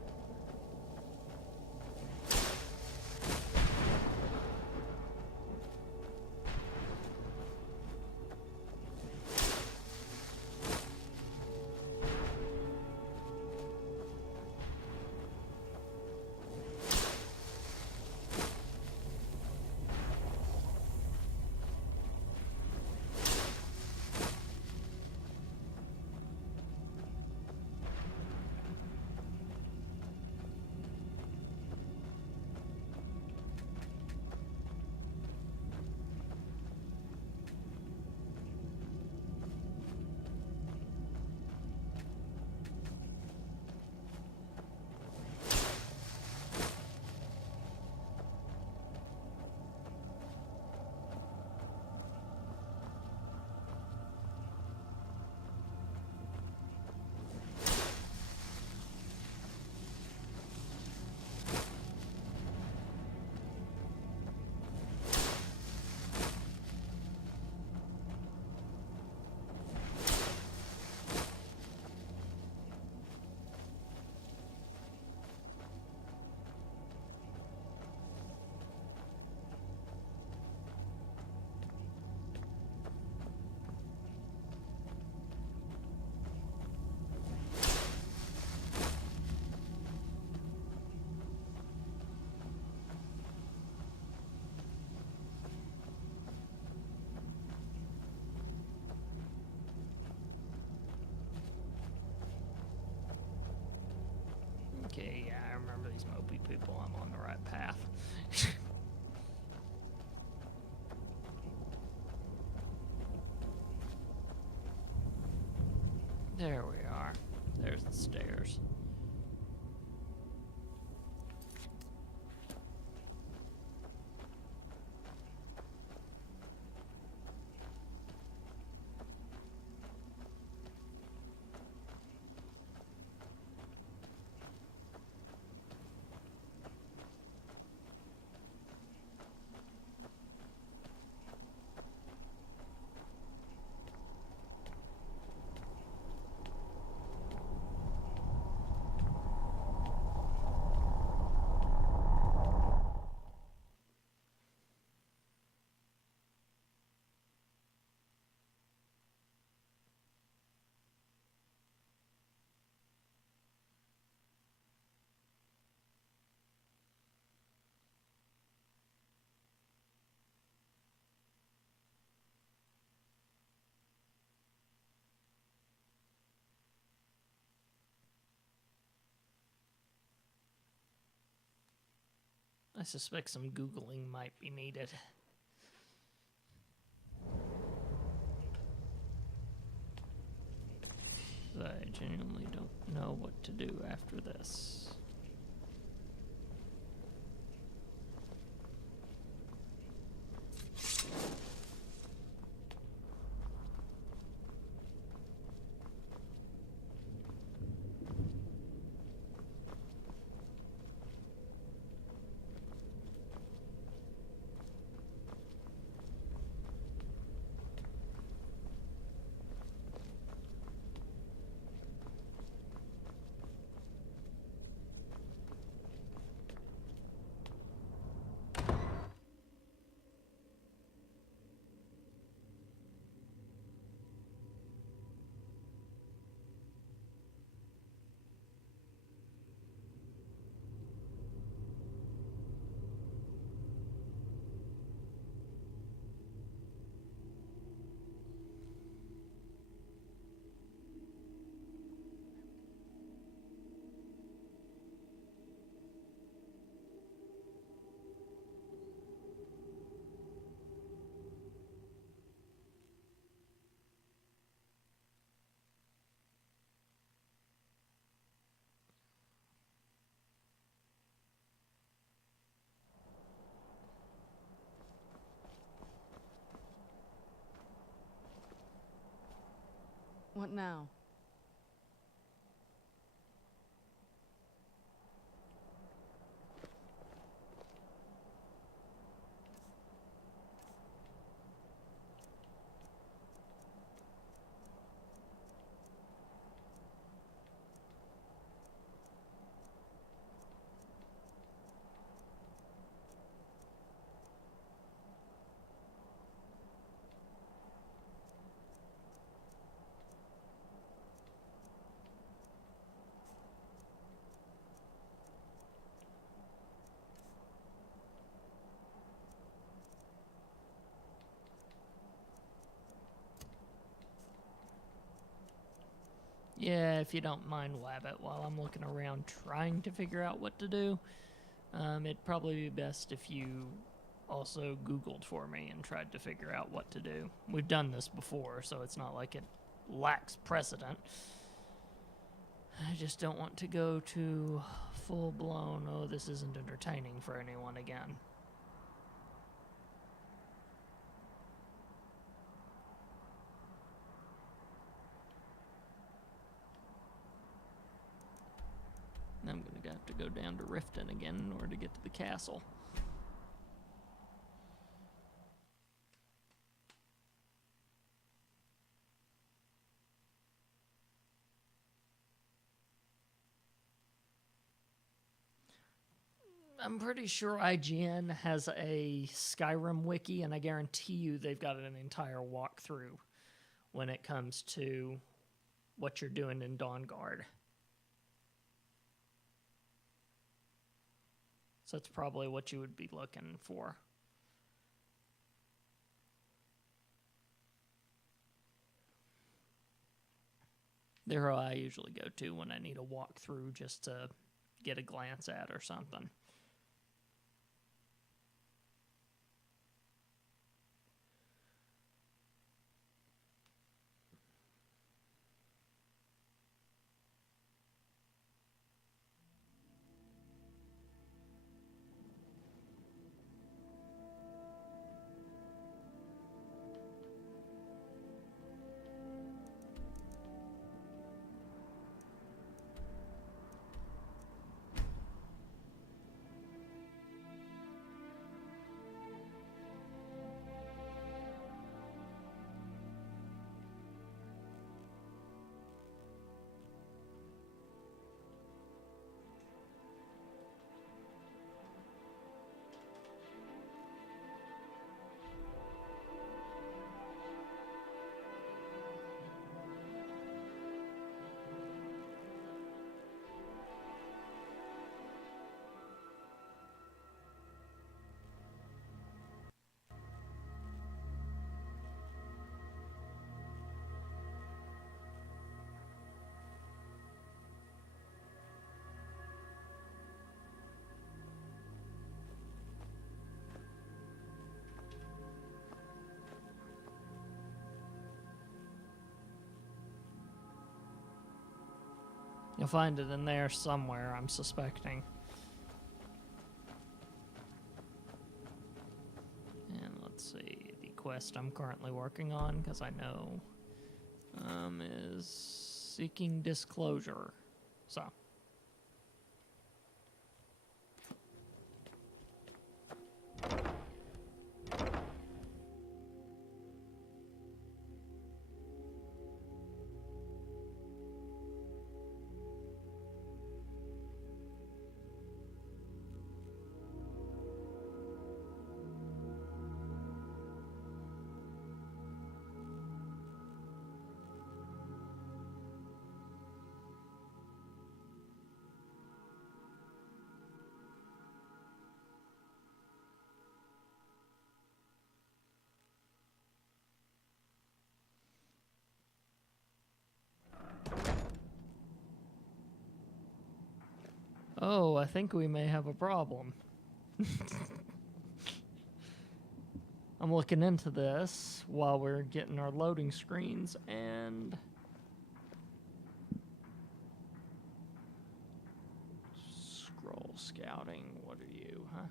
Okay, yeah, I remember these mopey people. I'm on the right path. There we are. There's the stairs. I suspect some Googling might be needed. I genuinely don't know what to do after this. What now? Yeah, if you don't mind, Wabbit, while I'm looking around trying to figure out what to do, it'd probably be best if you also Googled for me and tried to figure out what to do. We've done this before, so it's not like it lacks precedent. I just don't want to go to full-blown, oh, this isn't entertaining for anyone again. I'm going to have to go down to Riften again in order to get to the castle. I'm pretty sure IGN has a Skyrim wiki, and I guarantee you they've got an entire walkthrough when it comes to what you're doing in Dawnguard. So that's probably what you would be looking for. They're who I usually go to when I need a walkthrough just to get a glance at or something. You'll find it in there somewhere, I'm suspecting. And let's see, the quest I'm currently working on, because I know, is seeking disclosure. So. Oh, I think we may have a problem. I'm looking into this while we're getting our loading screens, and scroll scouting, what are you, huh?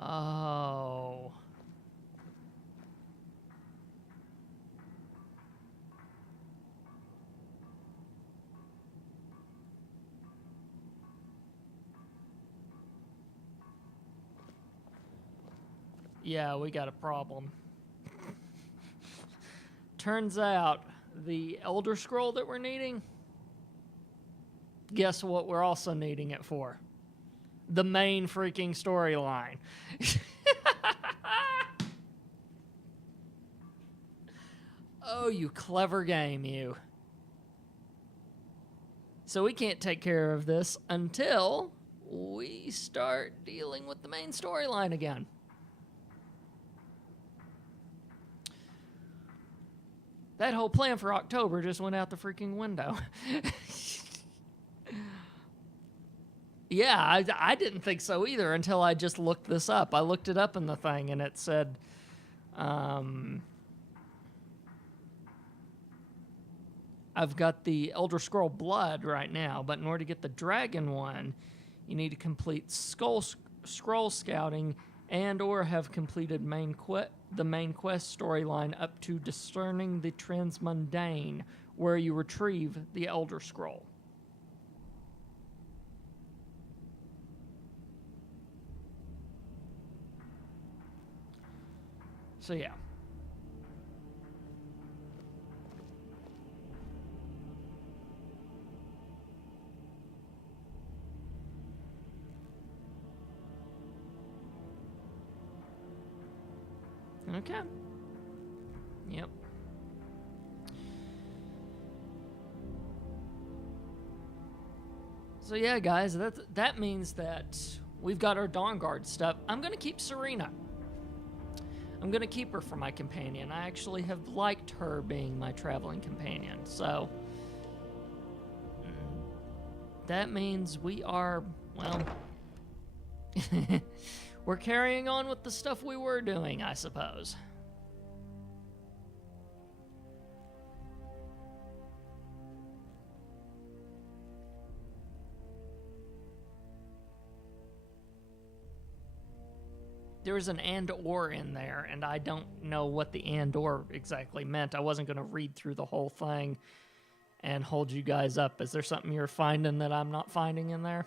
Oh. Yeah, we got a problem. Turns out the Elder Scroll that we're needing, guess what we're also needing it for? The main freaking storyline. Oh, you clever game, you. So we can't take care of this until we start dealing with the main storyline again. That whole plan for October just went out the freaking window. Yeah, I didn't think so either until I just looked this up. I looked it up in the thing, and it said, I've got the Elder Scroll Blood right now, but in order to get the Dragon one, you need to complete Scroll Scouting and or have completed the main quest storyline up to Discerning the Transmundane, where you retrieve the Elder Scroll. So yeah. Okay. Yep. So yeah, guys, that means that we've got our Dawn Guard stuff. I'm going to keep Serena. I'm going to keep her for my companion. I actually have liked her being my traveling companion. So that means we are, well, we're carrying on with the stuff we were doing, I suppose. There was an and or in there, and I don't know what the and or exactly meant. I wasn't going to read through the whole thing and hold you guys up. Is there something you're finding that I'm not finding in there?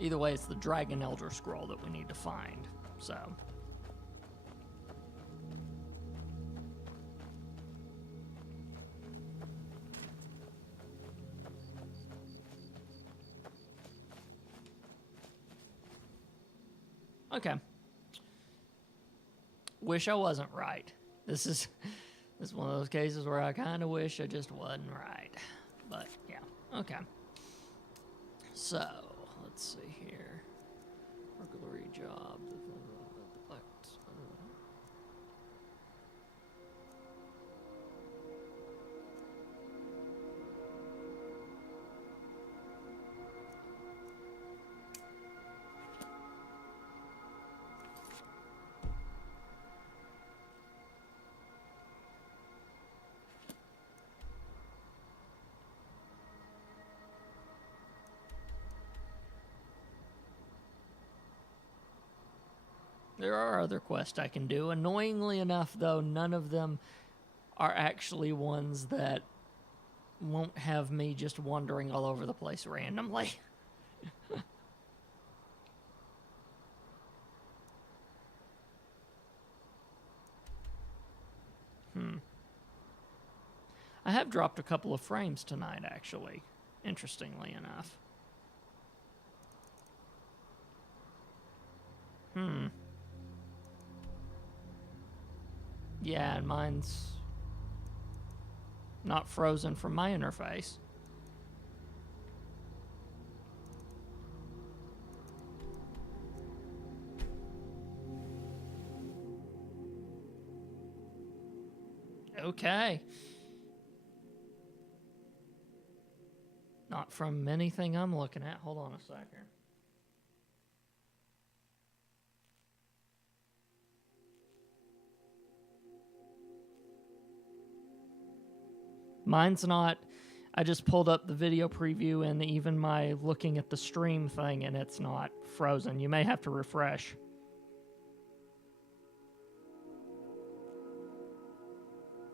Either way, it's the Dragon Elder Scroll that we need to find, so. Okay. Wish I wasn't right. This is one of those cases where I kind of wish I just wasn't right. But, yeah. Okay. So, let's see here. Burglary job. There are other quests I can do. Annoyingly enough, though, none of them are actually ones that won't have me just wandering all over the place randomly. I have dropped a couple of frames tonight, actually, interestingly enough. Yeah, and mine's not frozen from my interface. Okay. Not from anything I'm looking at. Hold on a second. Mine's not. I just pulled up the video preview and even my looking at the stream thing, and it's not frozen. You may have to refresh.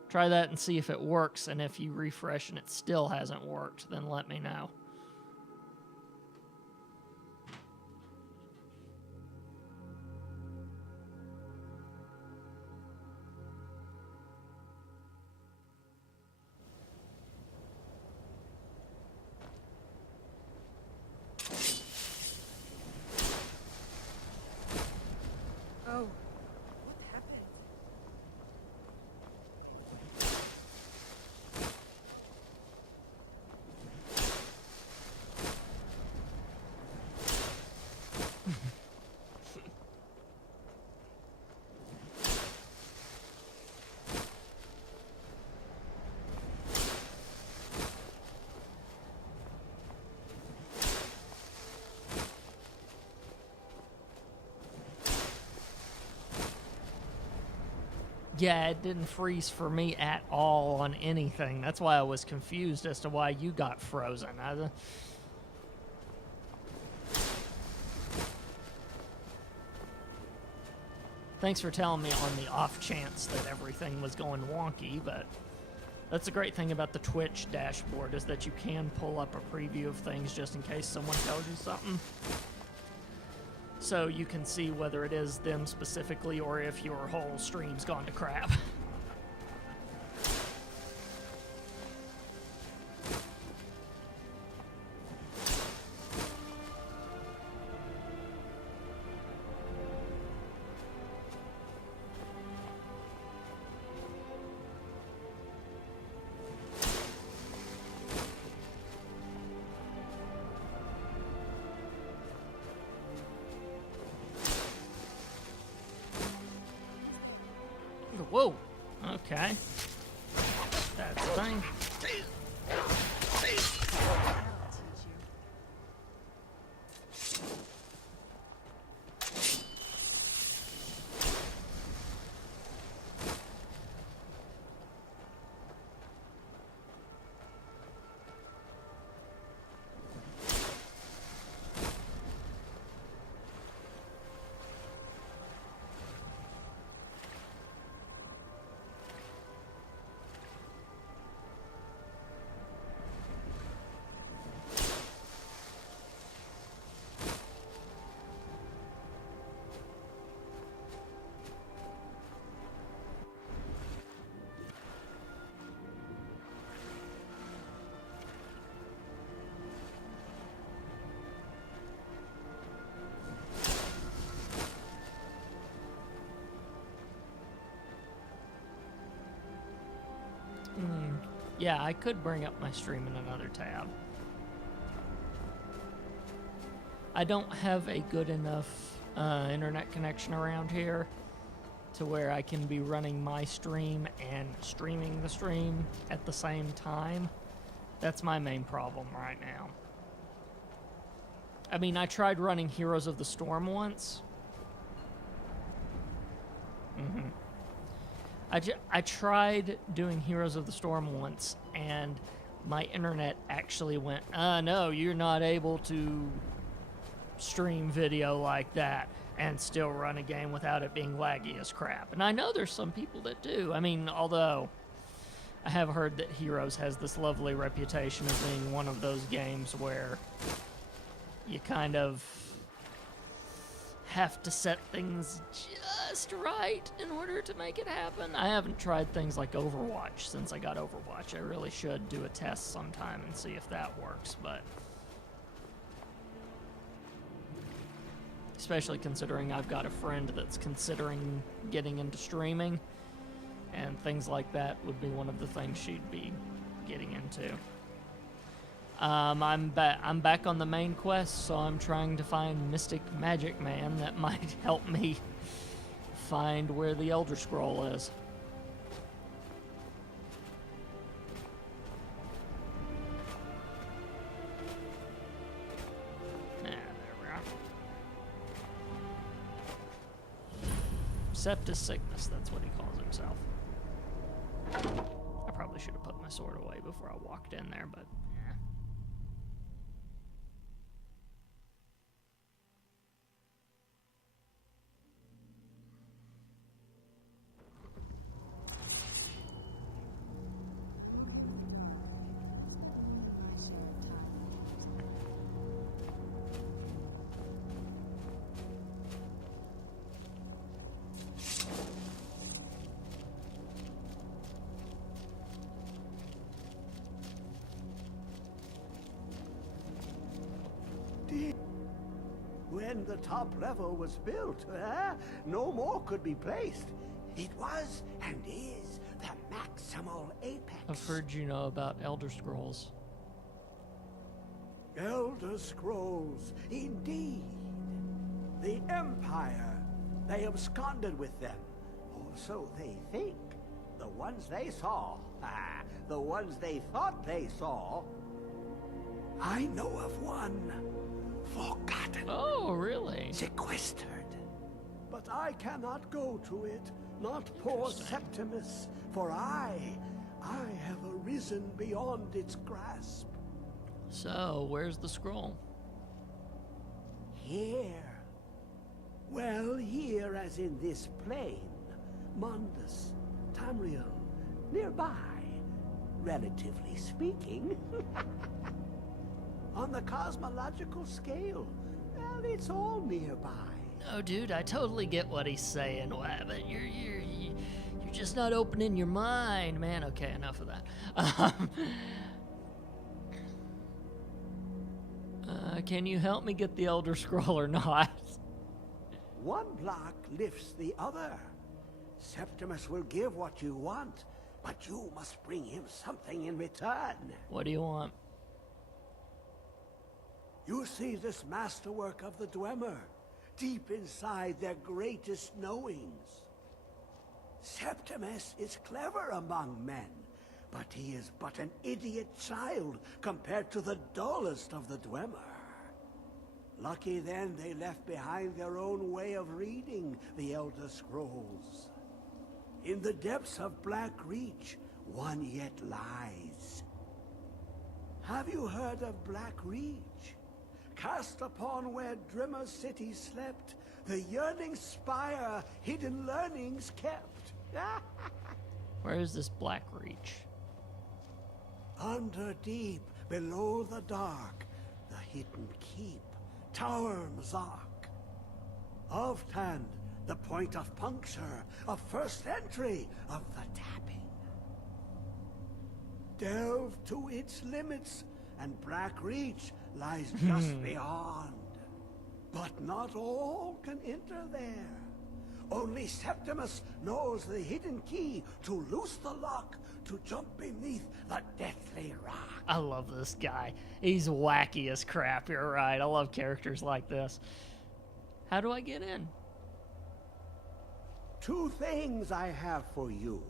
Try that and see if it works, and if you refresh and it still hasn't worked, then let me know. Oh, what happened? Yeah, it didn't freeze for me at all on anything. That's why I was confused as to why you got frozen. Thanks for telling me on the off chance that everything was going wonky, but that's the great thing about the Twitch dashboard is that you can pull up a preview of things just in case someone tells you something. So you can see whether it is them specifically or if your whole stream's gone to crap. Whoa. Okay. That's a thing. That'll teach you. Yeah, I could bring up my stream in another tab. I don't have a good enough internet connection around here to where I can be running my stream and streaming the stream at the same time. That's my main problem right now. I mean, I tried running Heroes of the Storm once. I tried doing Heroes of the Storm once, and my internet actually went, no, you're not able to stream video like that and still run a game without it being laggy as crap. And I know there's some people that do. I mean, although I have heard that Heroes has this lovely reputation of being one of those games where you kind of have to set things just right in order to make it happen. I haven't tried things like Overwatch since I got Overwatch. I really should do a test sometime and see if that works, but especially considering I've got a friend that's considering getting into streaming, and things like that would be one of the things she'd be getting into. I'm back on the main quest, so I'm trying to find Mystic Magic Man that might help me find where the Elder Scroll is. There we are. Septus Sickness, that's what he calls himself. I probably should have put my sword away before I walked in there, but yeah. My share of time. When the top level was built, no more could be placed. It was and is the maximal apex. I've heard you know about Elder Scrolls. Elder Scrolls, indeed. The Empire, they absconded with them. Or so they think. The ones they saw, the ones they thought they saw. I know of one. Forgotten. Oh, really? Sequestered. But I cannot go to it, not poor Septimus, for I have arisen beyond its grasp. So, where's the scroll? Here. Well, here as in this plane. Mundus, Tamriel, nearby, relatively speaking. On the cosmological scale, well, it's all nearby. No, dude, I totally get what he's saying, but you're just not opening your mind, man. Okay, enough of that. Can you help me get the Elder Scroll or not? One block lifts the other. Septimus will give what you want, but you must bring him something in return. What do you want? You see this masterwork of the Dwemer, deep inside their greatest knowings. Septimus is clever among men, but he is but an idiot child compared to the dullest of the Dwemer. Lucky then they left behind their own way of reading the Elder Scrolls. In the depths of Black Reach, one yet lies. Have you heard of Black Reach? Cast upon where Drimmer's city slept, the yearning spire hidden learnings kept. Where is this Black Reach? Under deep, below the dark, the hidden keep, Tower Mazark. Oftand, the point of puncture, of first entry, of the tapping. Delve to its limits, and Black Reach lies just beyond. But not all can enter there. Only Septimus knows the hidden key to loose the lock, to jump beneath the deathly rock. I love this guy. He's wacky as crap, you're right. I love characters like this. How do I get in? 2 things I have for you.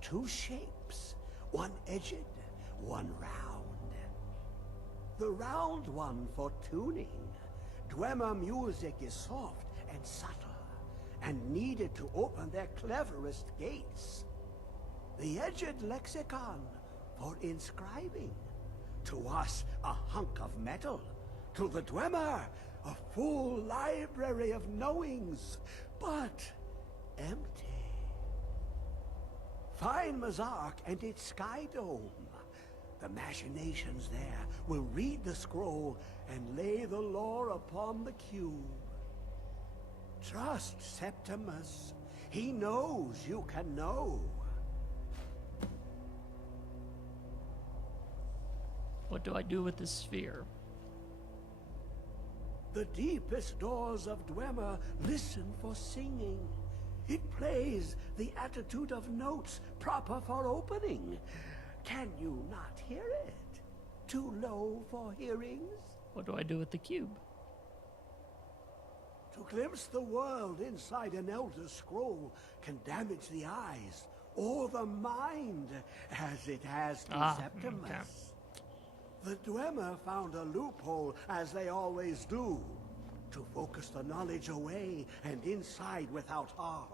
2 shapes. One edged, one round. The round one for tuning. Dwemer music is soft and subtle, and needed to open their cleverest gates. The edged lexicon for inscribing. To us, a hunk of metal. To the Dwemer, a full library of knowings, but empty. Find Mazark and its sky dome. The machinations there will read the scroll and lay the lore upon the cube. Trust Septimus. He knows you can know. What do I do with this sphere? The deepest doors of Dwemer listen for singing. It plays the attitude of notes proper for opening. Can you not hear it? Too low for hearings? What do I do with the cube? To glimpse the world inside an Elder Scroll can damage the eyes or the mind, as it has to Septimus. Okay. The Dwemer found a loophole, as they always do, to focus the knowledge away and inside without harm.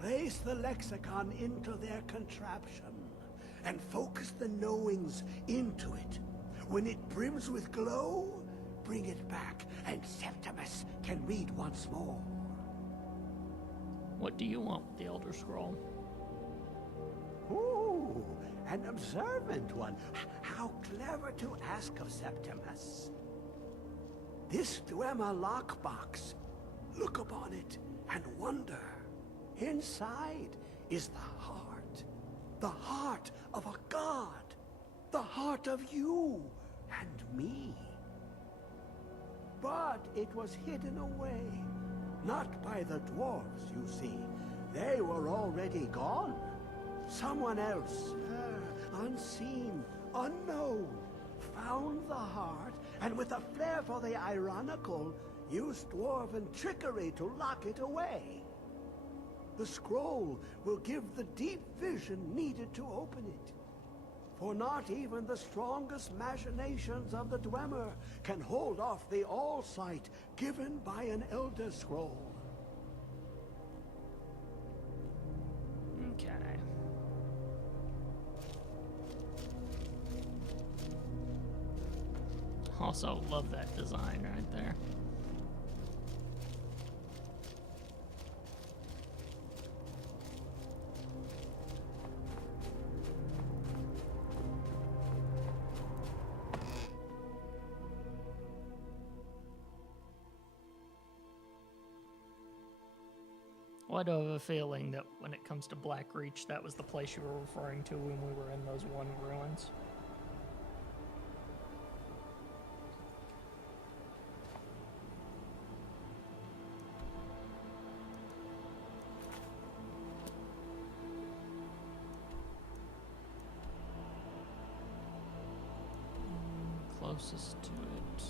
Place the lexicon into their contraption, and focus the knowings into it. When it brims with glow, bring it back, and Septimus can read once more. What do you want with the Elder Scroll? Ooh, an observant one. How clever to ask of Septimus. This Dwemer lockbox. Look upon it and wonder. Inside is the heart of a god, the heart of you and me. But it was hidden away, not by the dwarves, you see. They were already gone. Someone else, unseen, unknown, found the heart, and with a flair for the ironical, used dwarven trickery to lock it away. The scroll will give the deep vision needed to open it. For not even the strongest machinations of the Dwemer can hold off the all-sight given by an Elder Scroll. Okay. Also, love that design right there. Well, I do have a feeling that when it comes to Black Reach, that was the place you were referring to when we were in those one ruins. Closest to it.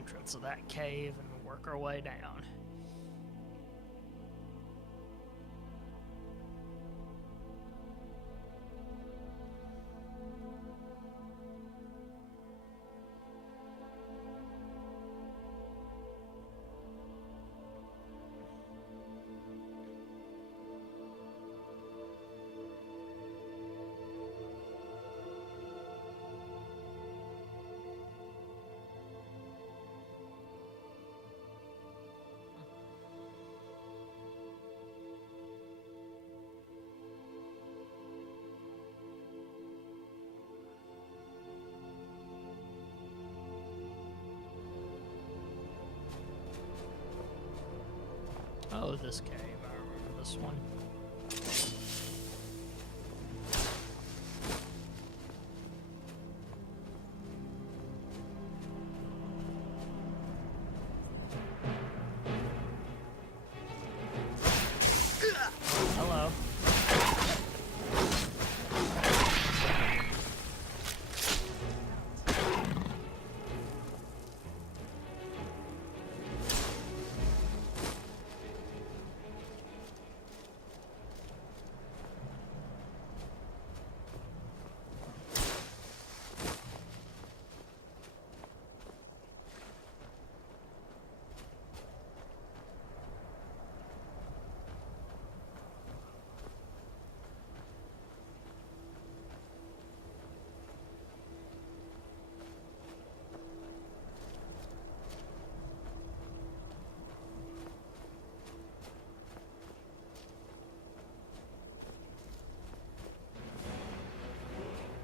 entrance of that cave and work our way down. Oh, this cave. I remember this one. Hello.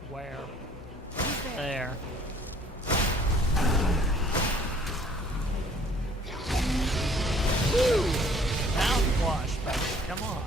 Where? There. Woo! Mouthwash, baby. Come on.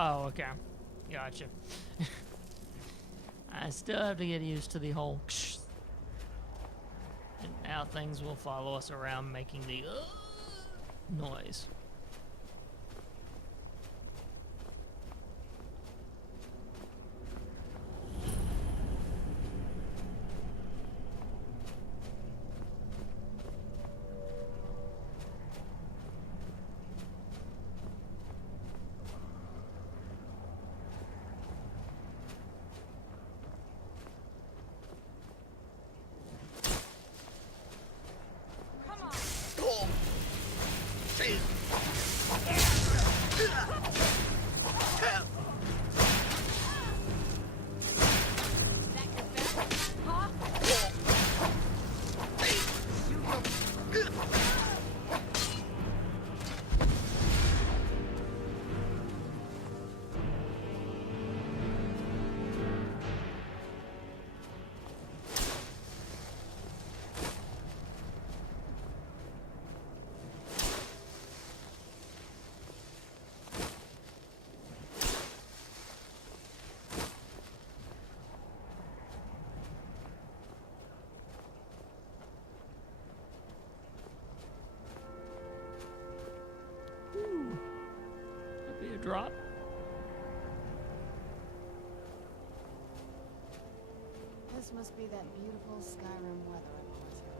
Oh, okay. Gotcha. I still have to get used to the whole and now things will follow us around making the noise. That'd be a drop. This must be that beautiful Skyrim weather I'm always about.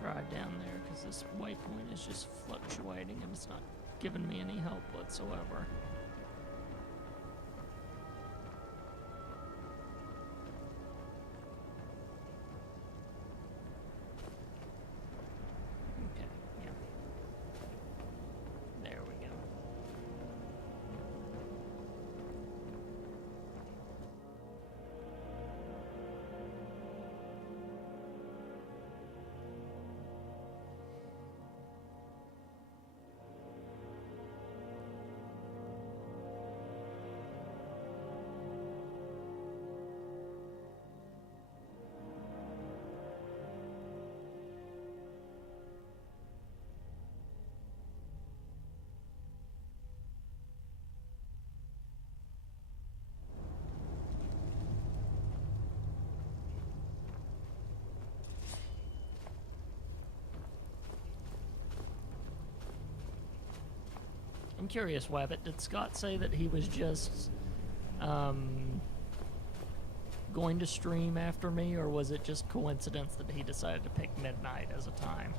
Try down there because this waypoint is just fluctuating and it's not giving me any help whatsoever. Okay, yeah. There we go. I'm curious, Wabbit, did Scott say that he was just going to stream after me, or was it just coincidence that he decided to pick midnight as a time?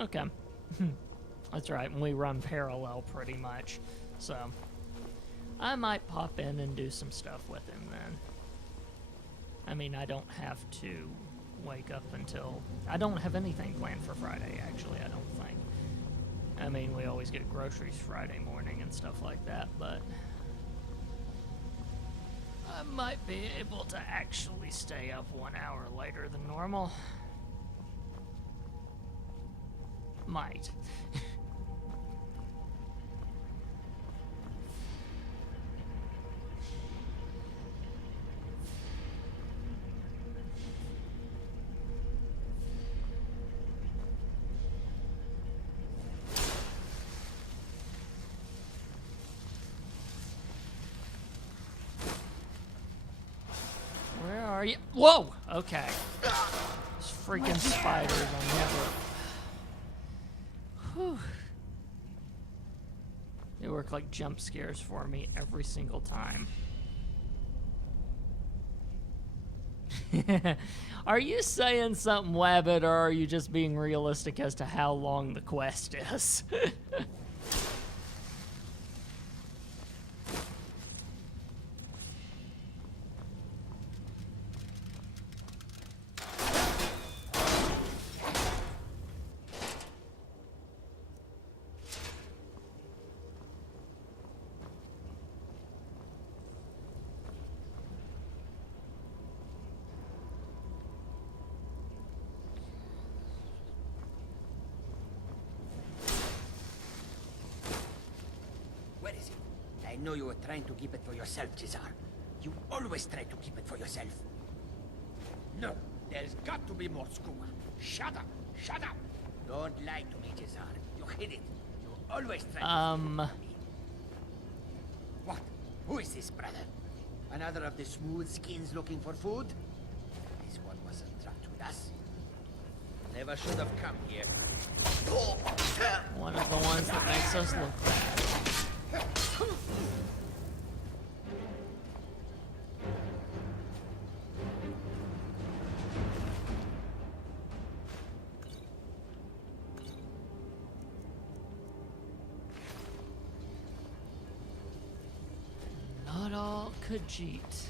Okay. That's right, and we run parallel pretty much. So I might pop in and do some stuff with him then. I mean, I don't have to wake up until... I don't have anything planned for Friday, actually, I don't think. I mean, we always get groceries Friday morning and stuff like that, but... I might be able to actually stay up 1 hour later than normal. Might. Where are you? Whoa! Okay. These freaking spiders, I never... Whew. They work like jump scares for me every single time. Are you saying something, Wabbit, or are you just being realistic as to how long the quest is? Where is it? I know you were trying to keep it for yourself, Cesar. You always try to keep it for yourself. No, there's got to be more skooma. Shut up! Shut up! Don't lie to me, Cesar. You hid it. You always try to me. What? Who is this, brother? Another of the smooth skins looking for food? This one wasn't trapped with us. Never should have come here. One of the ones that makes us look bad. Not all Khajiit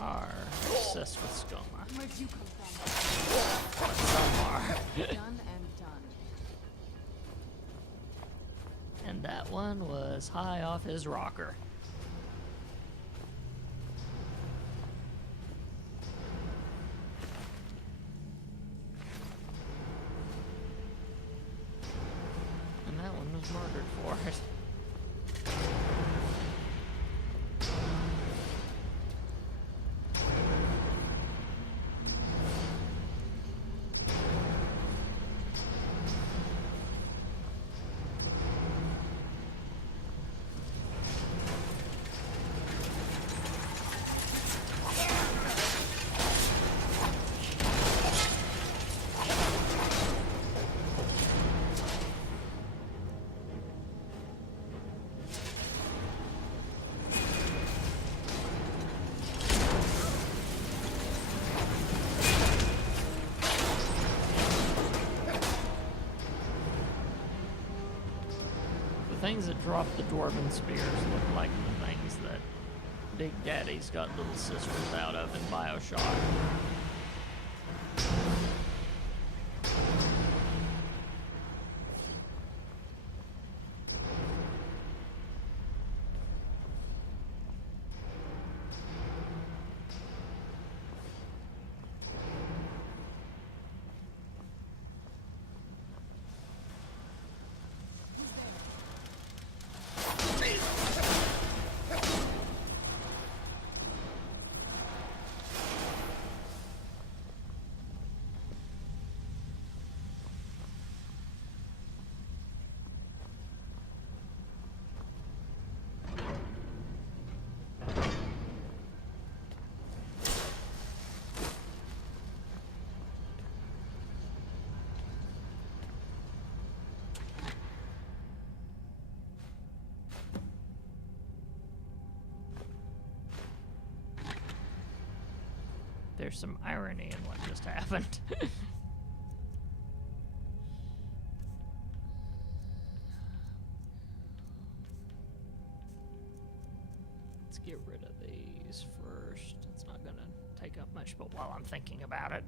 are obsessed with skoma. Where'd you come from? Some are. Done and done. And that one was high off his rocker. And that one was murdered for it. The things that drop the dwarven spears look like the things that Big Daddy's got little sisters out of in BioShock. There's some irony in what just happened. get rid of these first. It's not gonna take up much, but while I'm thinking about it.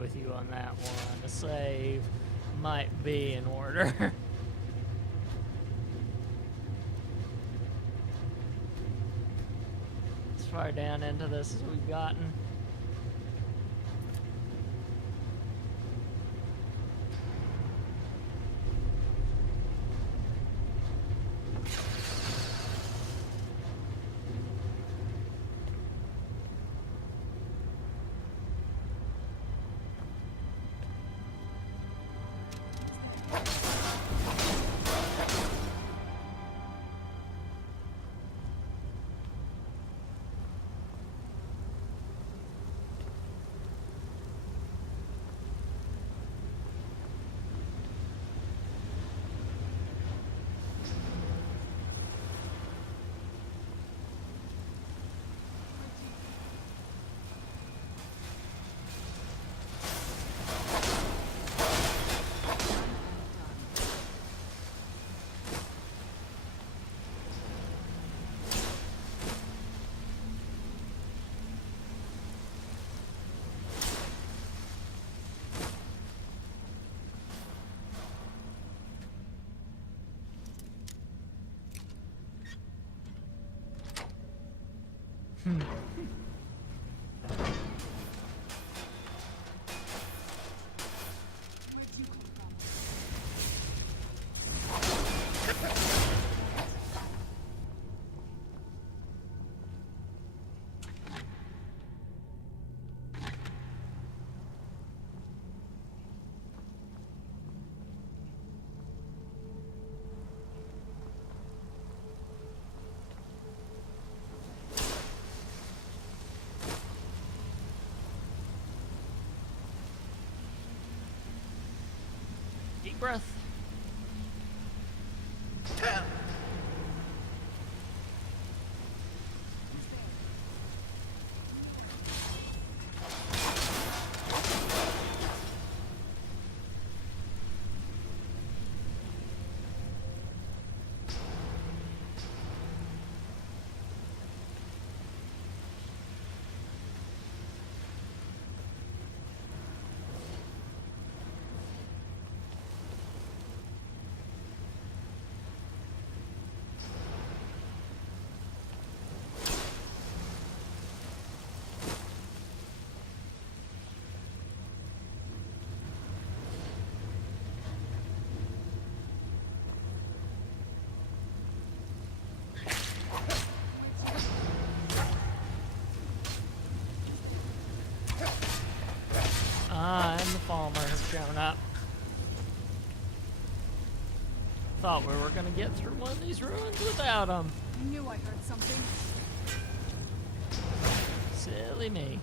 With you on that one. A save might be in order. As far down into this as we've gotten. Deep breath. And the Falmer have shown up. Thought we were gonna get through one of these ruins without them. Knew I heard something. Silly me.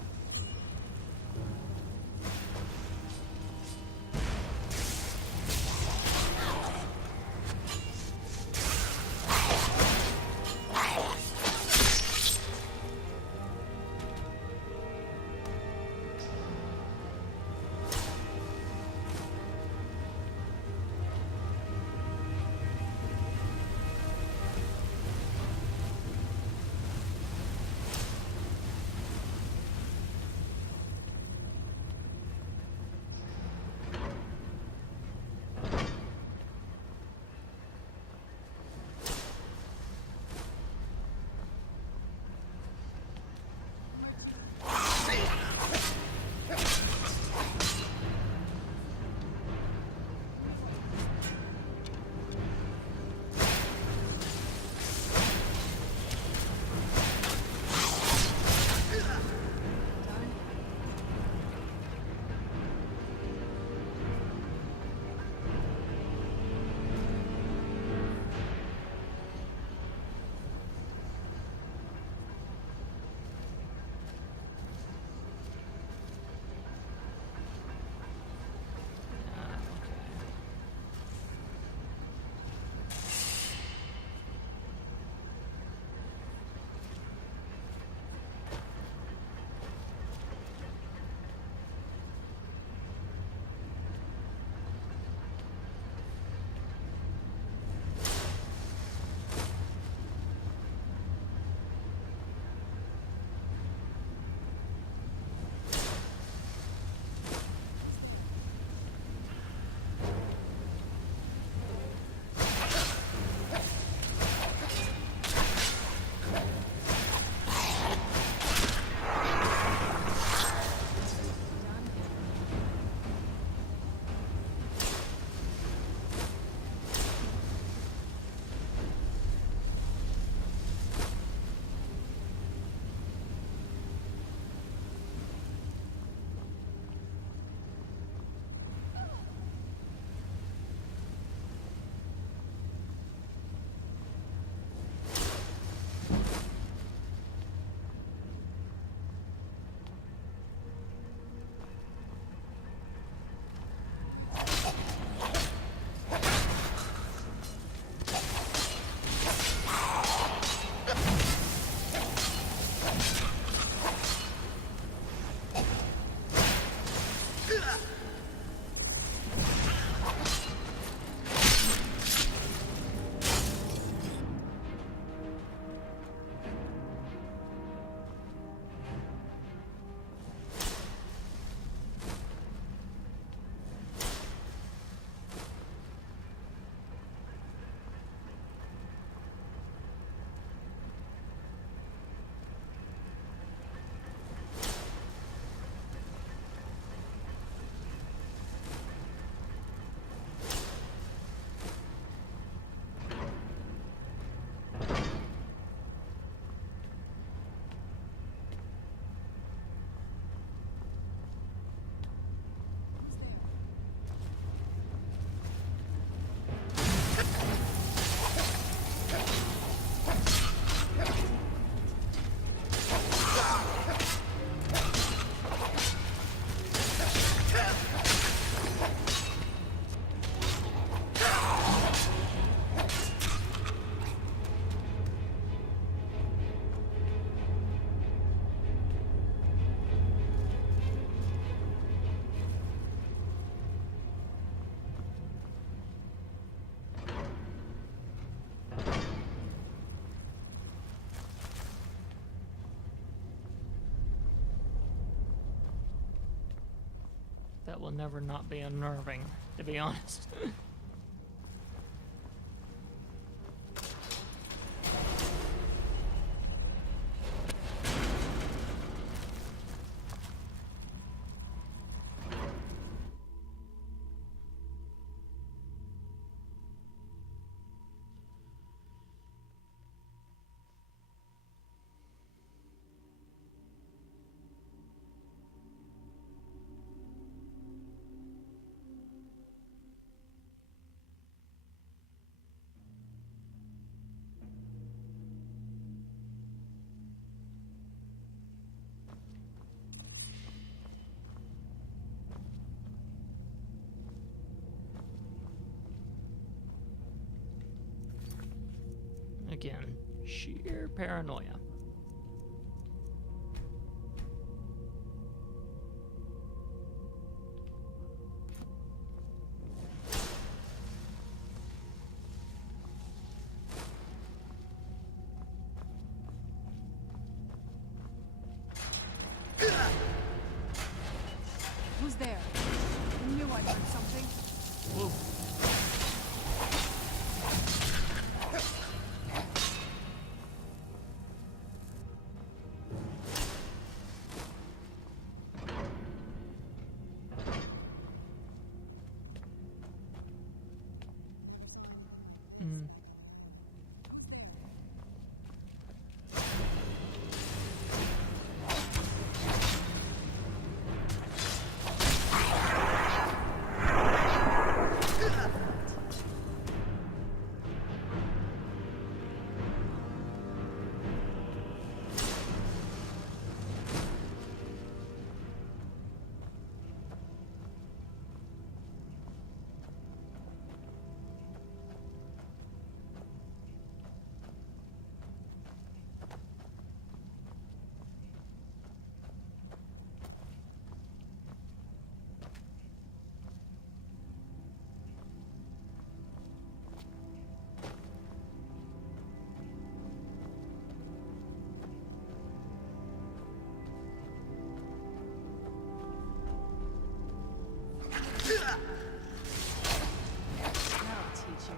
that will never not be unnerving, to be honest. Again, sheer paranoia. Who's there? I knew I heard something. Whoa. That'll teach you.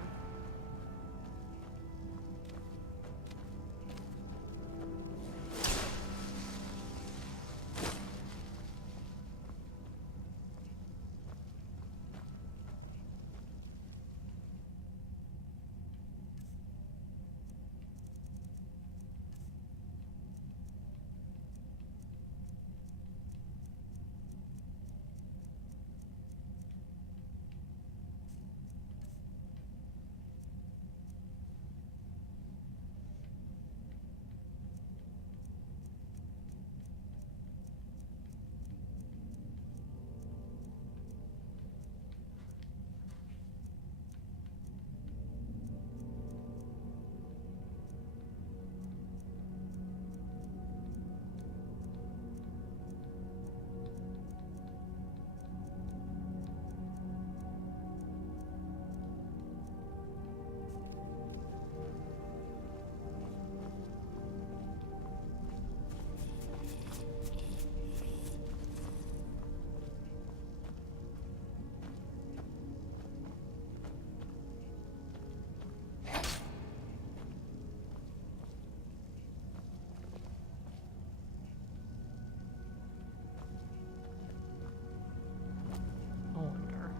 I wonder.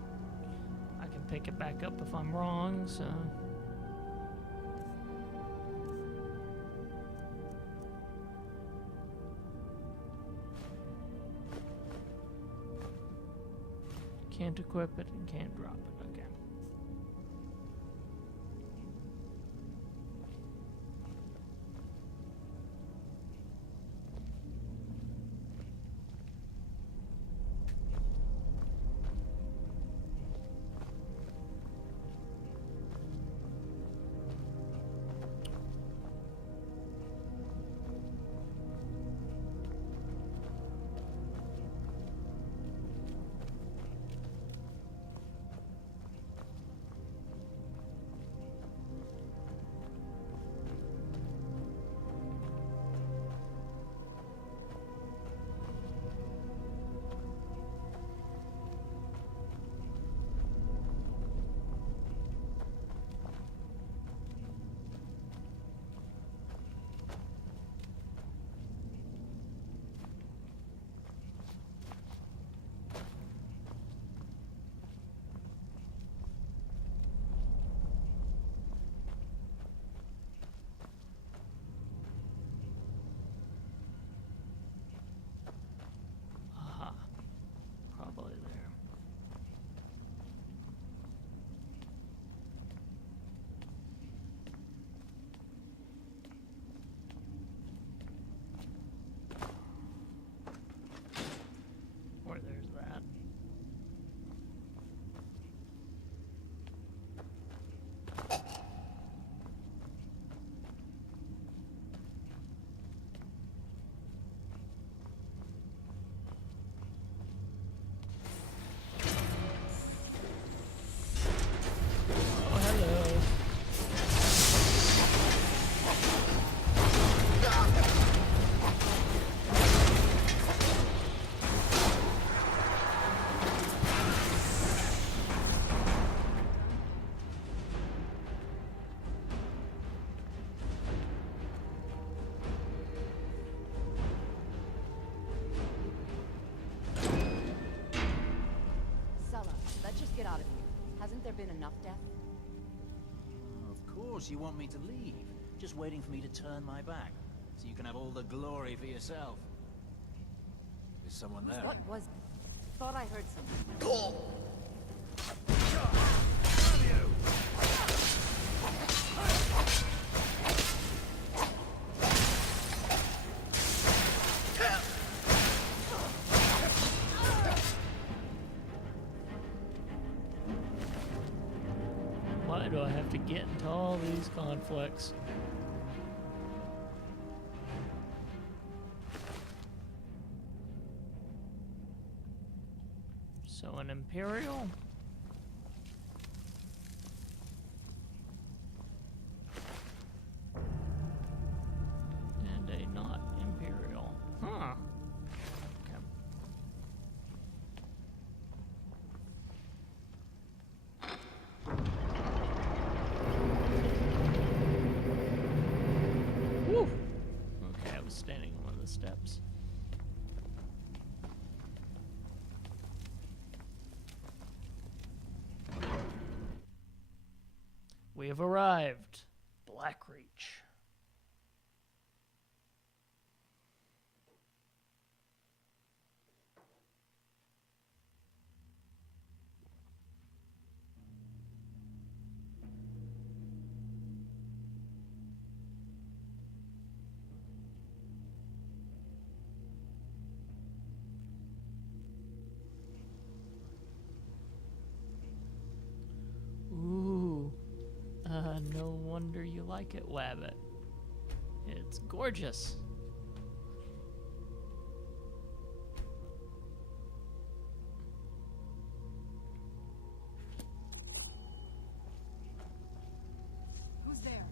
I can pick it back up if I'm wrong, so. Can't equip it and can't drop it. Okay. there been enough death? Of course you want me to leave. Just waiting for me to turn my back, so you can have all the glory for yourself. Is someone there? What was... Thought I heard something. Why do I have to get into all these conflicts? So an Imperial? And a not Imperial. Huh. Okay. Woo! Okay, I was standing on one of the steps. We have arrived. Blackreach. Ooh. No wonder you like it, Wabbit. It's gorgeous. Who's there?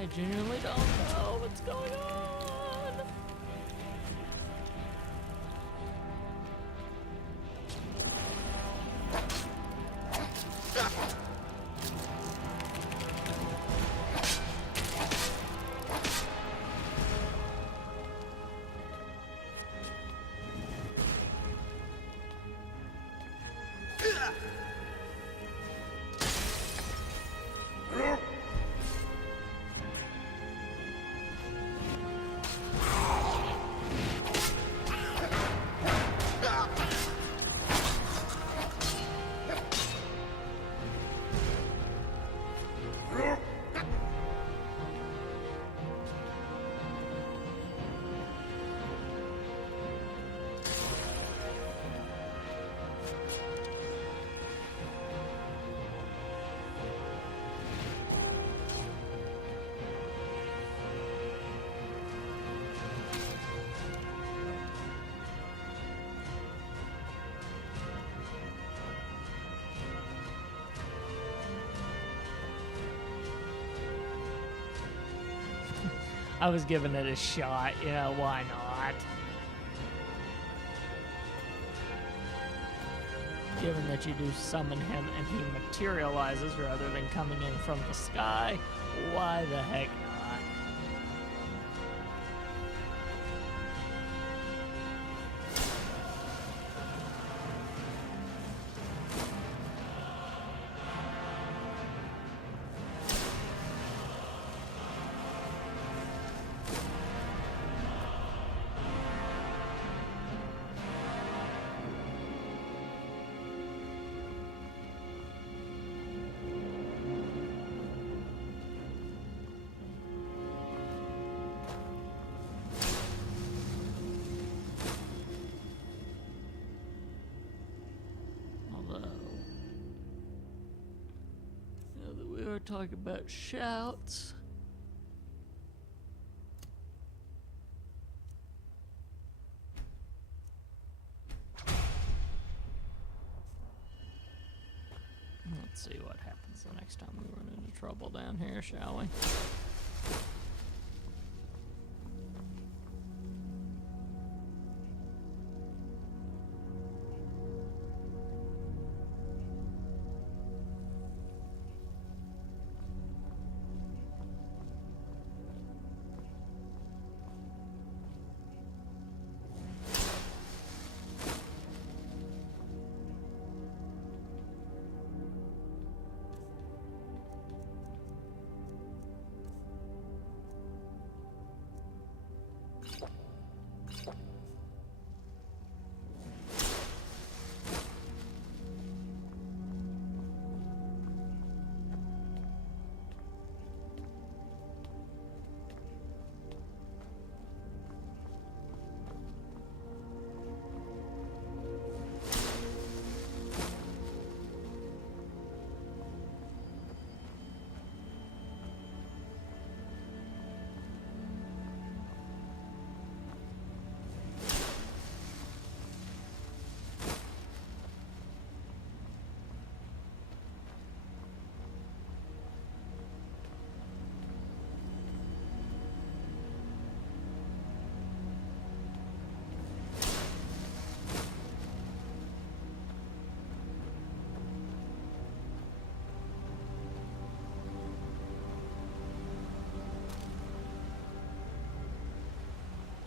I genuinely don't know what's going on. I was giving it a shot, you know, why not? Given that you do summon him and he materializes rather than coming in from the sky, why the heck not? talk about shouts. Let's see what happens the next time we run into trouble down here, shall we?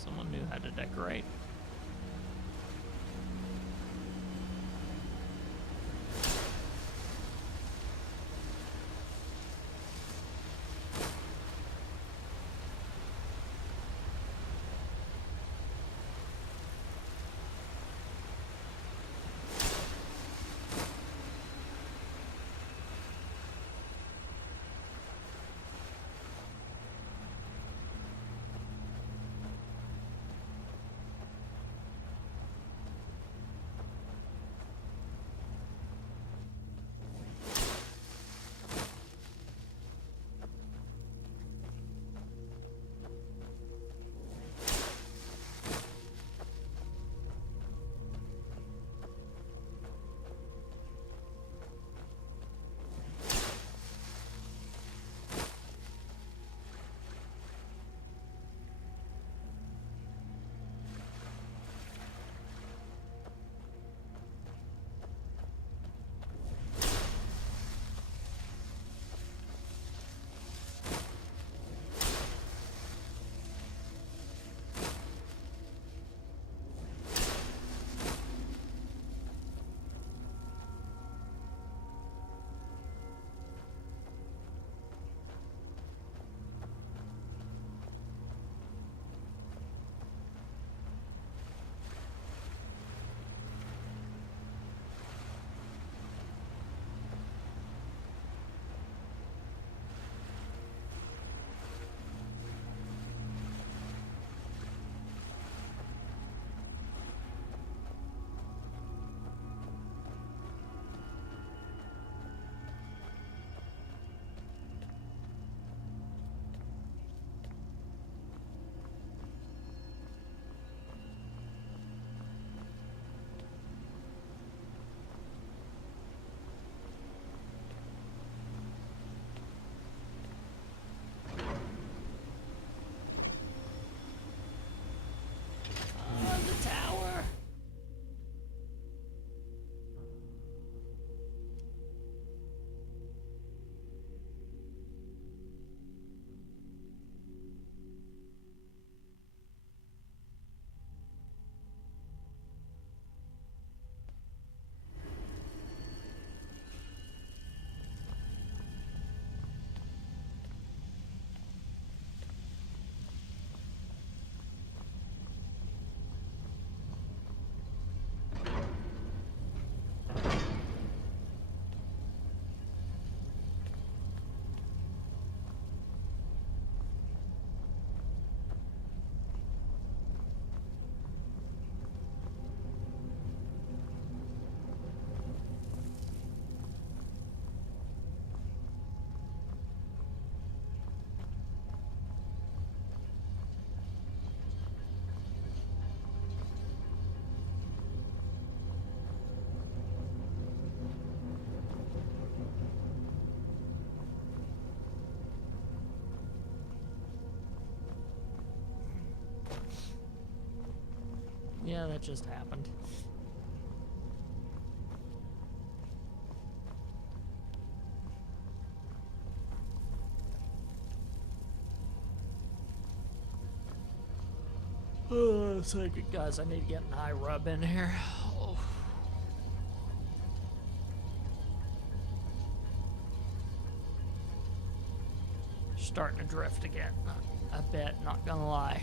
Someone knew how to decorate. that just happened. Oh, a second, guys. I need to get an eye rub in here. Oh. Starting to drift again. A bit, not gonna lie.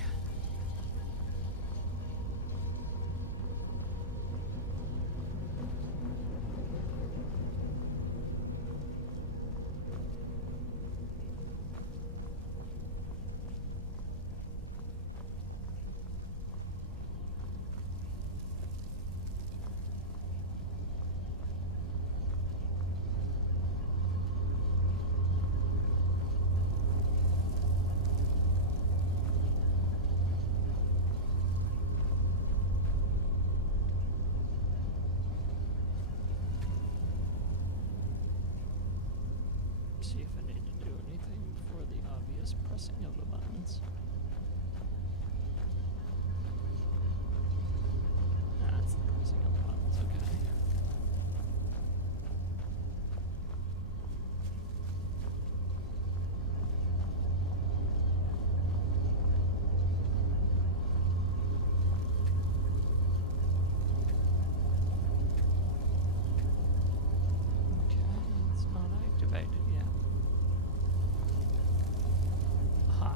See if I need to do anything before the obvious pressing of the buttons. That's the pressing of the buttons, okay. Okay, it's not activated yet. Aha.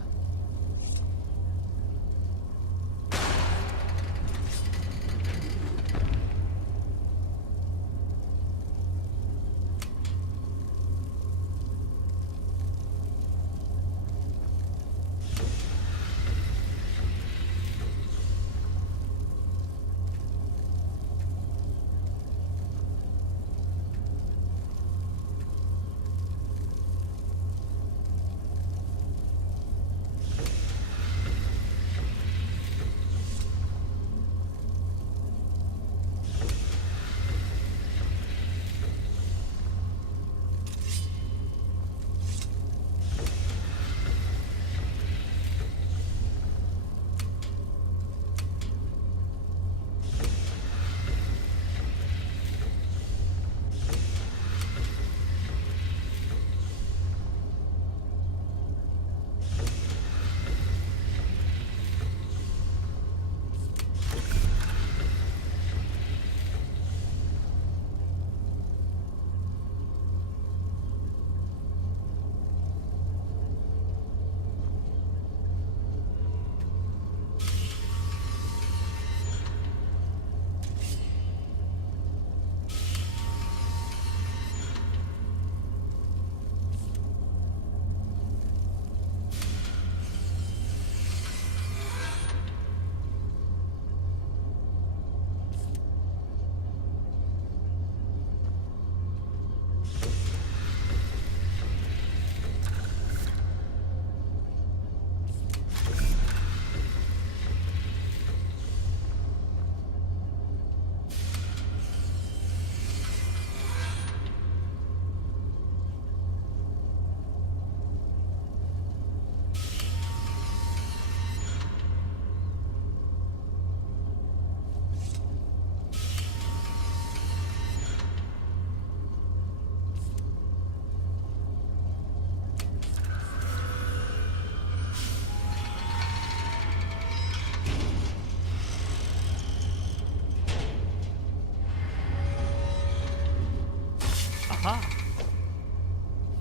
Aha!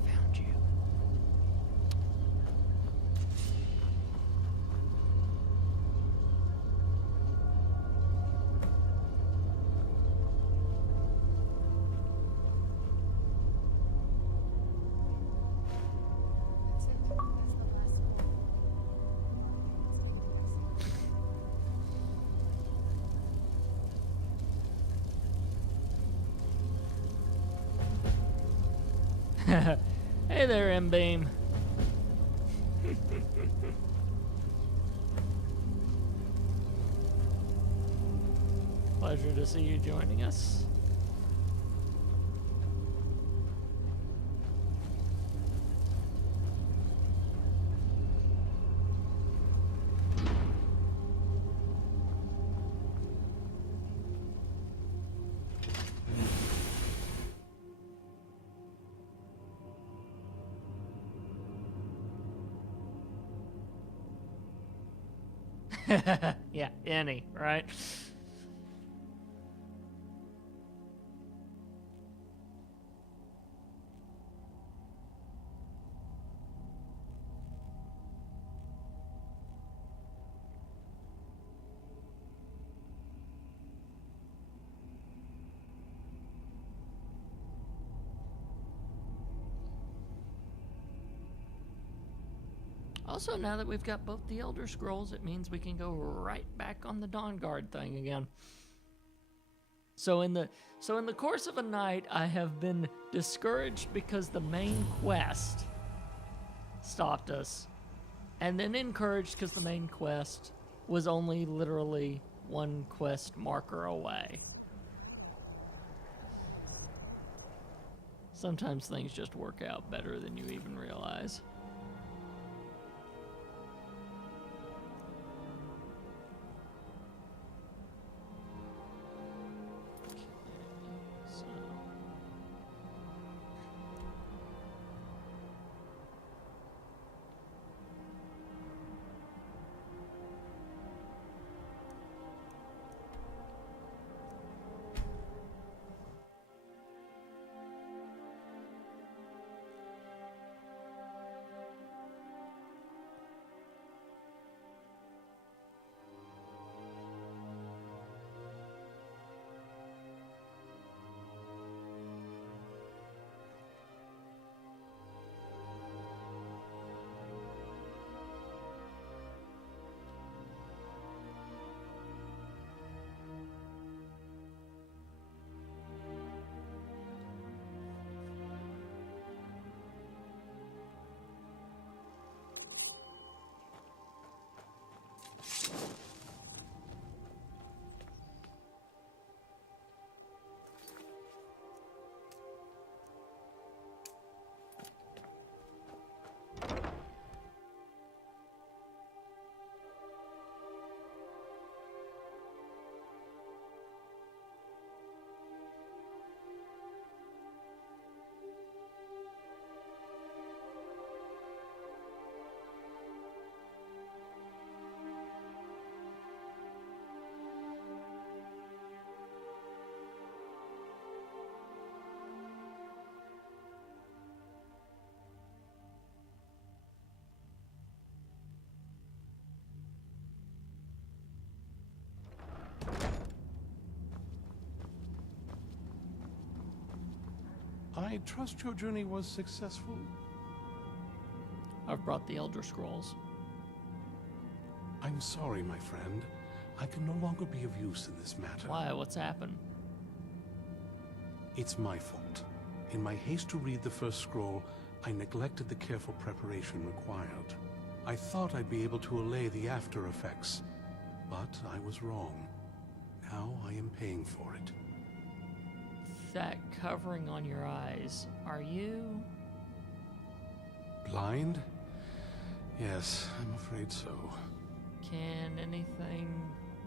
Found you. That's it. That's the last one. Hey there, M-Beam. Pleasure to see you joining us. Yeah, any, right? Also, now that we've got both the Elder Scrolls, it means we can go right back on the Dawn Guard thing again. So in the course of a night, I have been discouraged because the main quest stopped us, and then encouraged because the main quest was only literally one quest marker away. Sometimes things just work out better than you even realize. I trust your journey was successful. I've brought the Elder Scrolls. I'm sorry, my friend. I can no longer be of use in this matter. Why? What's happened? It's my fault. In my haste to read the first scroll, I neglected the careful preparation required. I thought I'd be able to allay the after effects, but I was wrong. Now I am paying for it. That covering on your eyes, are you... Blind? Yes, I'm afraid so. Can anything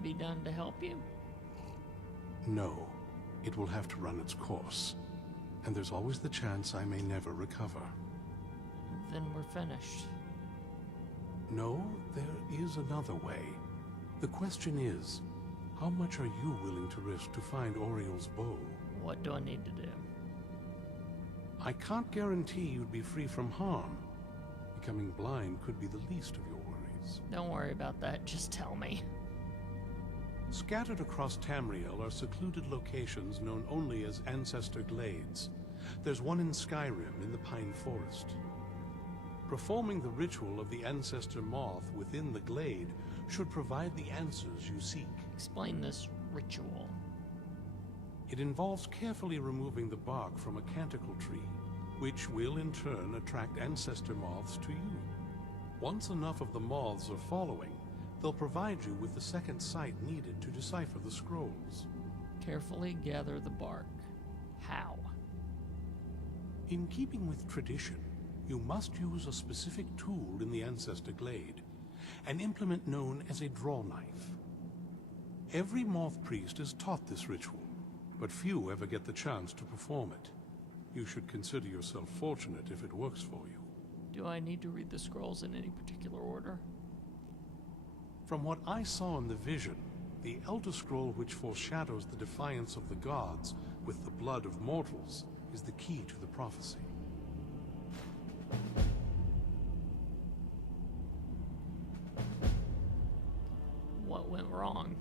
be done to help you? No. It will have to run its course. And there's always the chance I may never recover. Then we're finished. No, there is another way. The question is, how much are you willing to risk to find Oriel's bow? What do I need to do? I can't guarantee you'd be free from harm. Becoming blind could be the least of your worries. Don't worry about that, just tell me. Scattered across Tamriel are secluded locations known only as Ancestor Glades. There's one in Skyrim in the Pine Forest. Performing the ritual of the Ancestor Moth within the glade should provide the answers you seek. Explain this ritual. It involves carefully removing the bark from a canticle tree, which will in turn attract ancestor moths to you. Once enough of the moths are following, they'll provide you with the second sight needed to decipher the scrolls. Carefully gather the bark. How? In keeping with tradition, you must use a specific tool in the Ancestor Glade, an implement known as a draw knife. Every moth priest is taught this ritual, but few ever get the chance to perform it. You should consider yourself fortunate if it works for you. Do I need to read the scrolls in any particular order? From what I saw in the vision, the Elder Scroll which foreshadows the defiance of the gods with the blood of mortals is the key to the prophecy. What went wrong?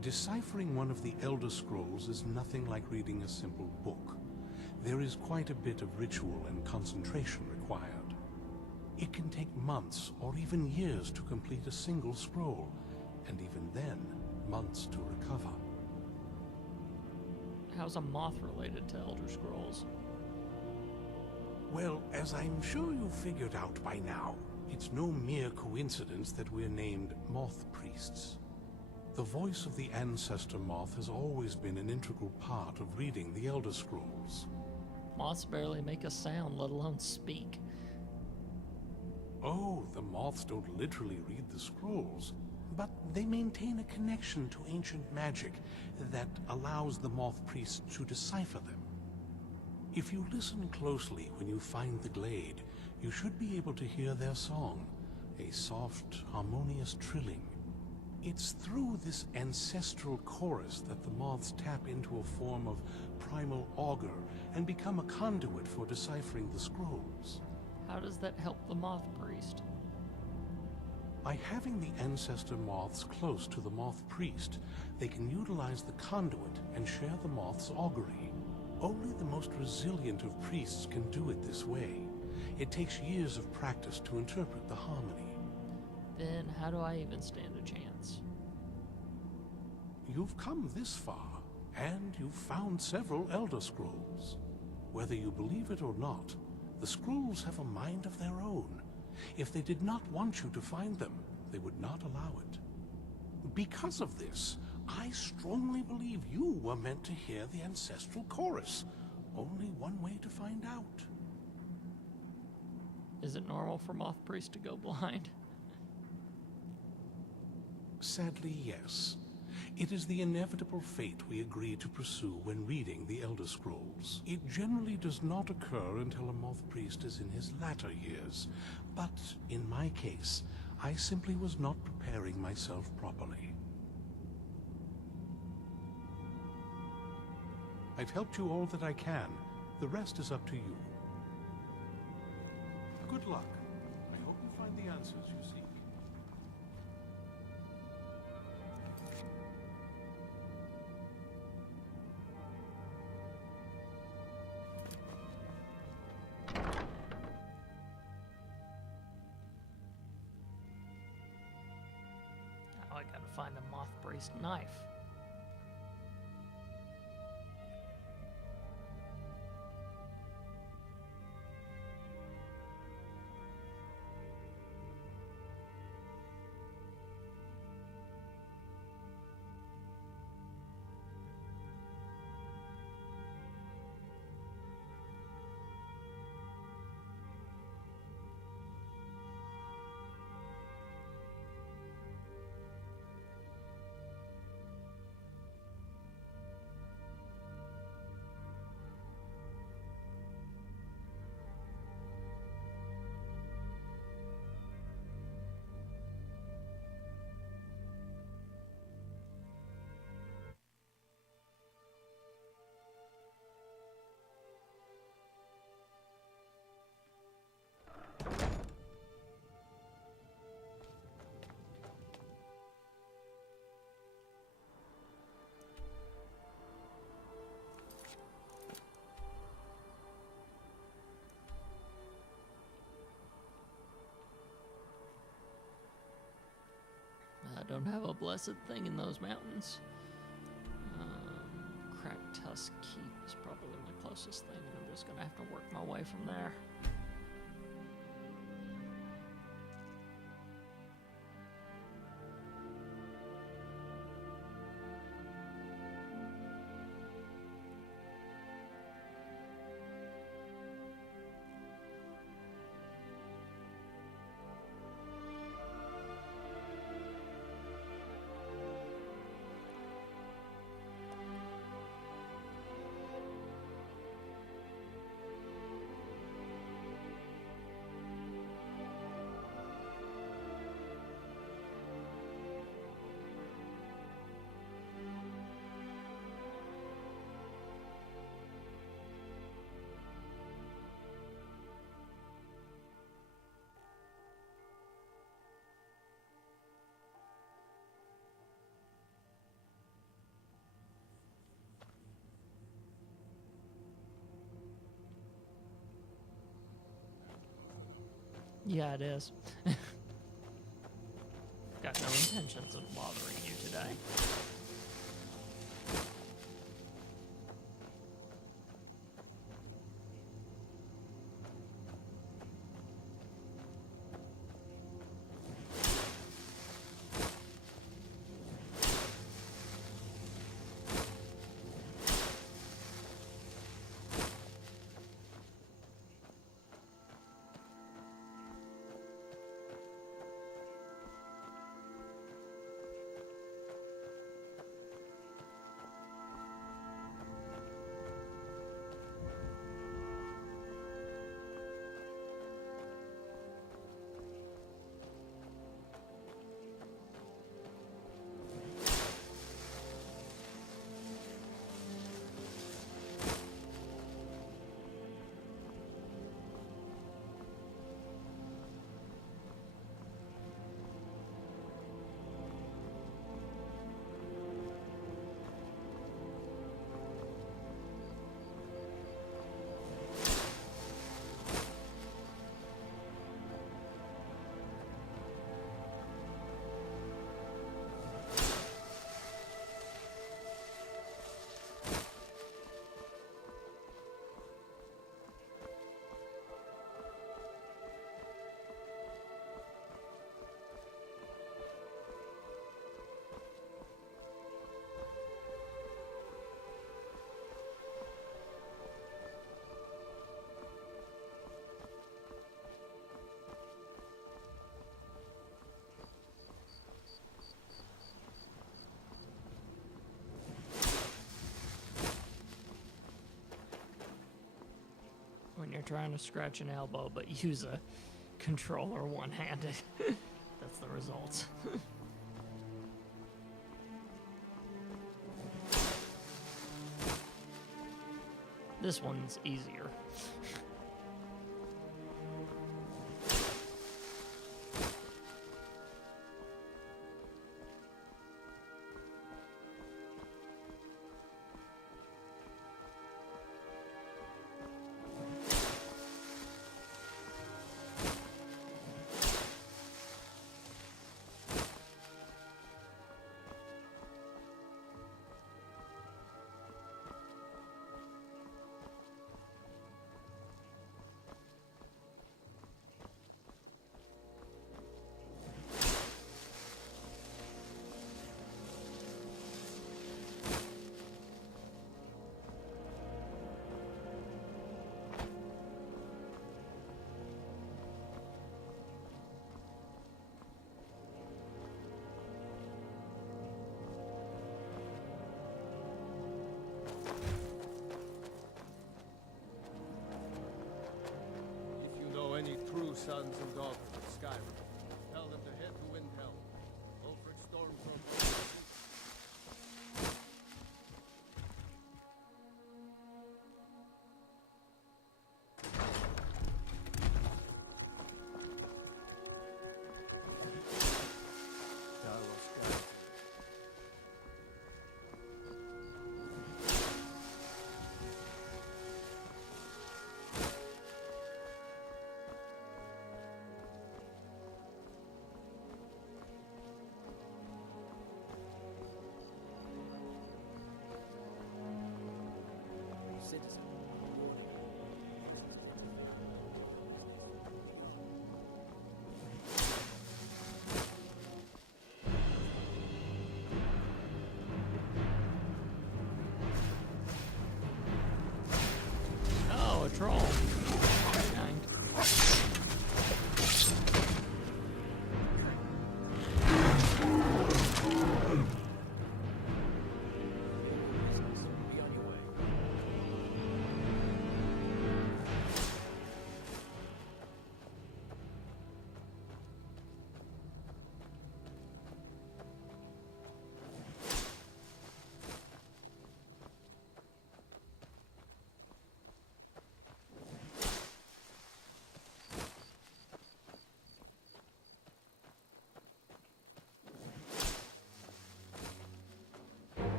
Deciphering one of the Elder Scrolls is nothing like reading a simple book. There is quite a bit of ritual and concentration required. It can take months or even years to complete a single scroll, and even then, months to recover. How's a moth related to Elder Scrolls? Well, as I'm sure you've figured out by now, it's no mere coincidence that we're named Moth Priests. The voice of the Ancestor Moth has always been an integral part of reading the Elder Scrolls. Moths barely make a sound, let alone speak. Oh, the moths don't literally read the scrolls, but they maintain a connection to ancient magic that allows the Moth Priests to decipher them. If you listen closely when you find the glade, you should be able to hear their song, a soft, harmonious trilling. It's through this ancestral chorus that the moths tap into a form of primal augur and become a conduit for deciphering the scrolls. How does that help the Moth Priest? By having the ancestor moths close to the Moth Priest, they can utilize the conduit and share the moth's augury. Only the most resilient of priests can do it this way. It takes years of practice to interpret the harmony. Then how do I even stand a chance? You've come this far, and you've found several Elder Scrolls. Whether you believe it or not, the scrolls have a mind of their own. If they did not want you to find them, they would not allow it. Because of this, I strongly believe you were meant to hear the ancestral chorus. Only one way to find out. Is it normal for Moth Priest to go blind? Sadly, yes. It is the inevitable fate we agree to pursue when reading the Elder Scrolls. It generally does not occur until a Moth Priest is in his latter years, but in my case, I simply was not preparing myself properly. I've helped you all that I can. The rest is up to you. Good luck. I hope you find the answers you seek. Now I gotta find a Moth Priest knife. I don't have a blessed thing in those mountains. Cracked Tusk Keep is probably my closest thing, and I'm just gonna have to work my way from there. Yeah, it is. Got no intentions of bothering you today. When you're trying to scratch an elbow but use a controller one-handed. That's the result. This one's easier. Any true sons and daughters of Skyrim, tell them to head to Windhelm. Ulfric Stormcloak.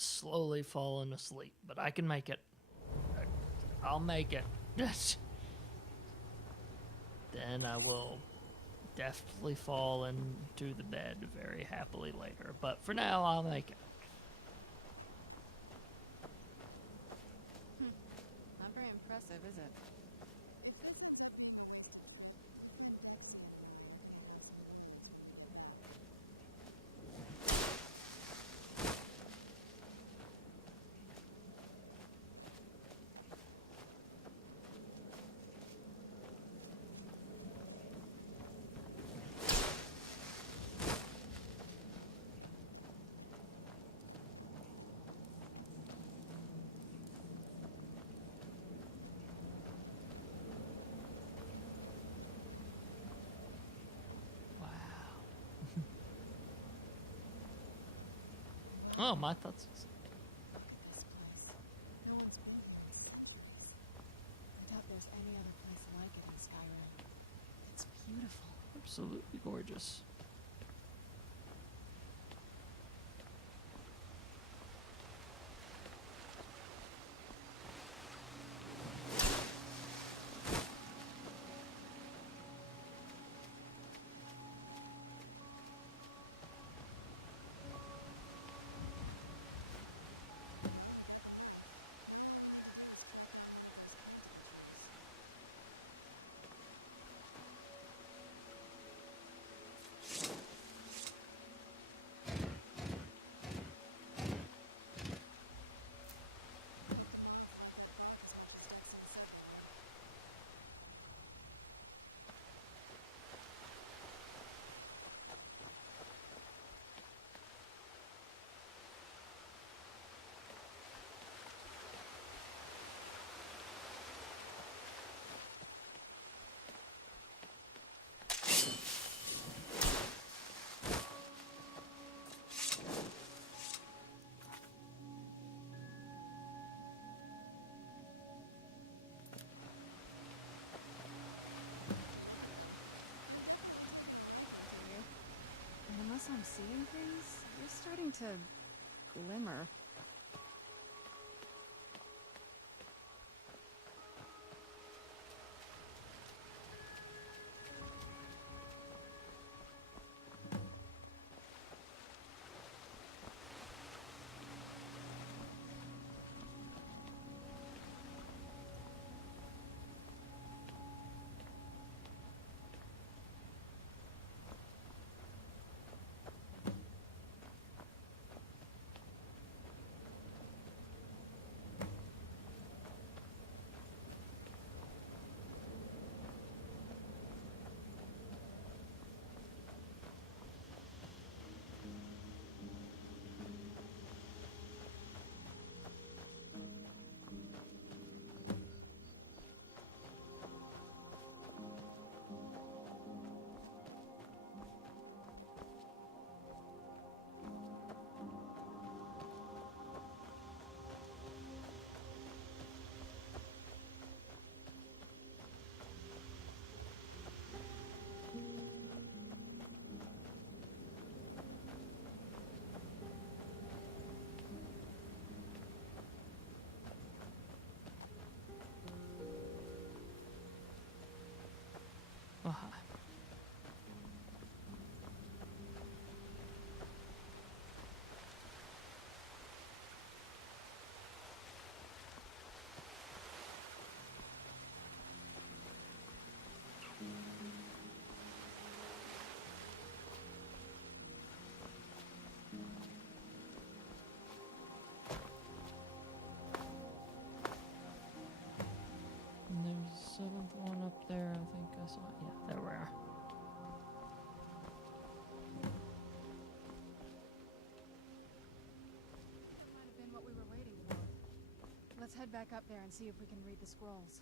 slowly falling asleep, but I can make it. I'll make it. Then I will deftly fall into the bed very happily later. But for now, I'll make it. Not very impressive, is it? Oh, my thoughts. This place. No one's been here. I doubt there's any other place like it in Skyrim. It's beautiful. Absolutely gorgeous. And unless I'm seeing things, you're starting to glimmer. Uh-huh. And there's a seventh one up there, I think I saw. Yeah, there we are. Might have been what we were waiting for. Let's head back up there and see if we can read the scrolls.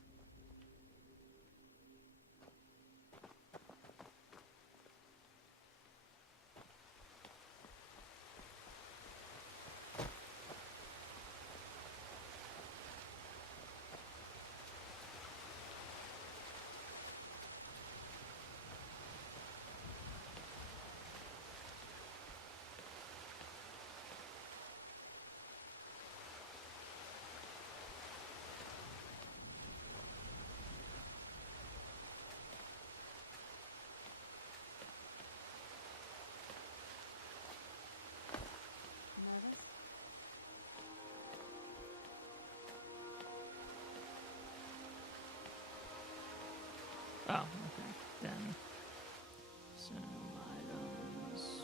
Oh, okay. Then some items.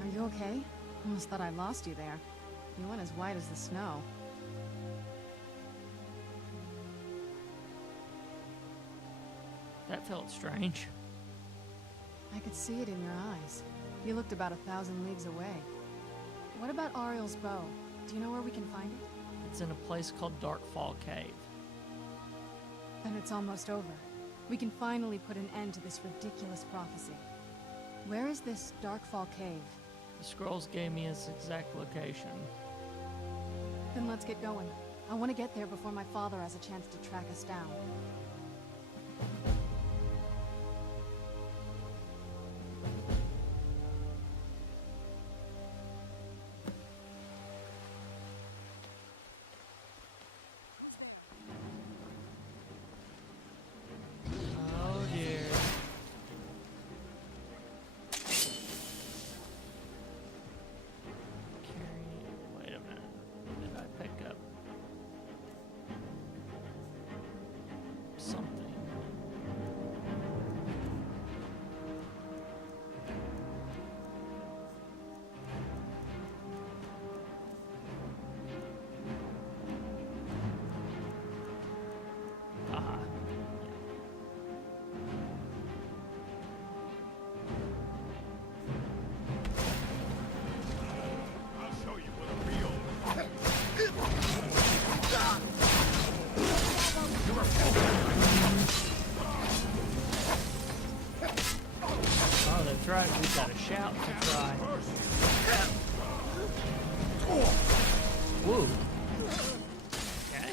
Are you okay? Almost thought I lost you there. You went as white as the snow. That felt strange. I could see it in your eyes. You looked about 1,000 leagues away. What about Ariel's bow? Do you know where we can find it? It's in a place called Darkfall Cave. Then it's almost over. We can finally put an end to this ridiculous prophecy. Where is this Darkfall Cave? The scrolls gave me its exact location. Then let's get going. I want to get there before my father has a chance to track us down. Oh dear. Wait a minute. What did I pick up? Something. Aha. I'll show you what a real... Oh, that's right. We've got a shout to try. Whoa. Okay.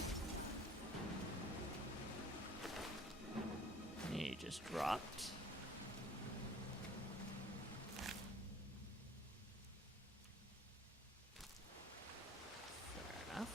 He just dropped. Fair enough.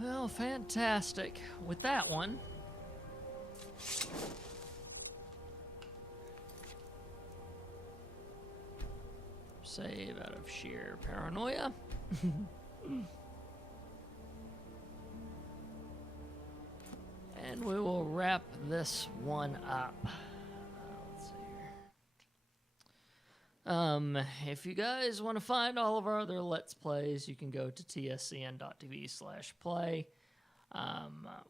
Well, fantastic. With that one, save out of sheer paranoia. And we will wrap this one up. Let's see here. If you guys want to find all of our other Let's Plays, you can go to tscn.tv/play,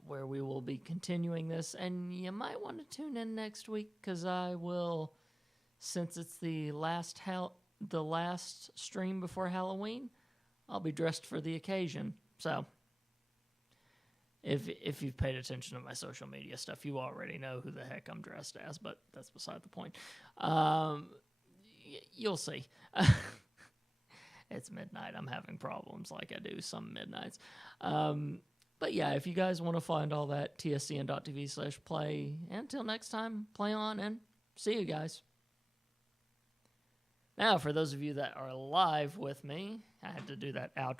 where we will be continuing this. And you might want to tune in next week, because I will, since it's the last stream before Halloween, I'll be dressed for the occasion. So, if you've paid attention to my social media stuff, you already know who the heck I'm dressed as, but that's beside the point. You'll see. It's midnight. I'm having problems like I do some midnights. But yeah, if you guys want to find all that, tscn.tv/play. Until next time, play on and see you guys. Now, for those of you that are live with me, I had to do that outro.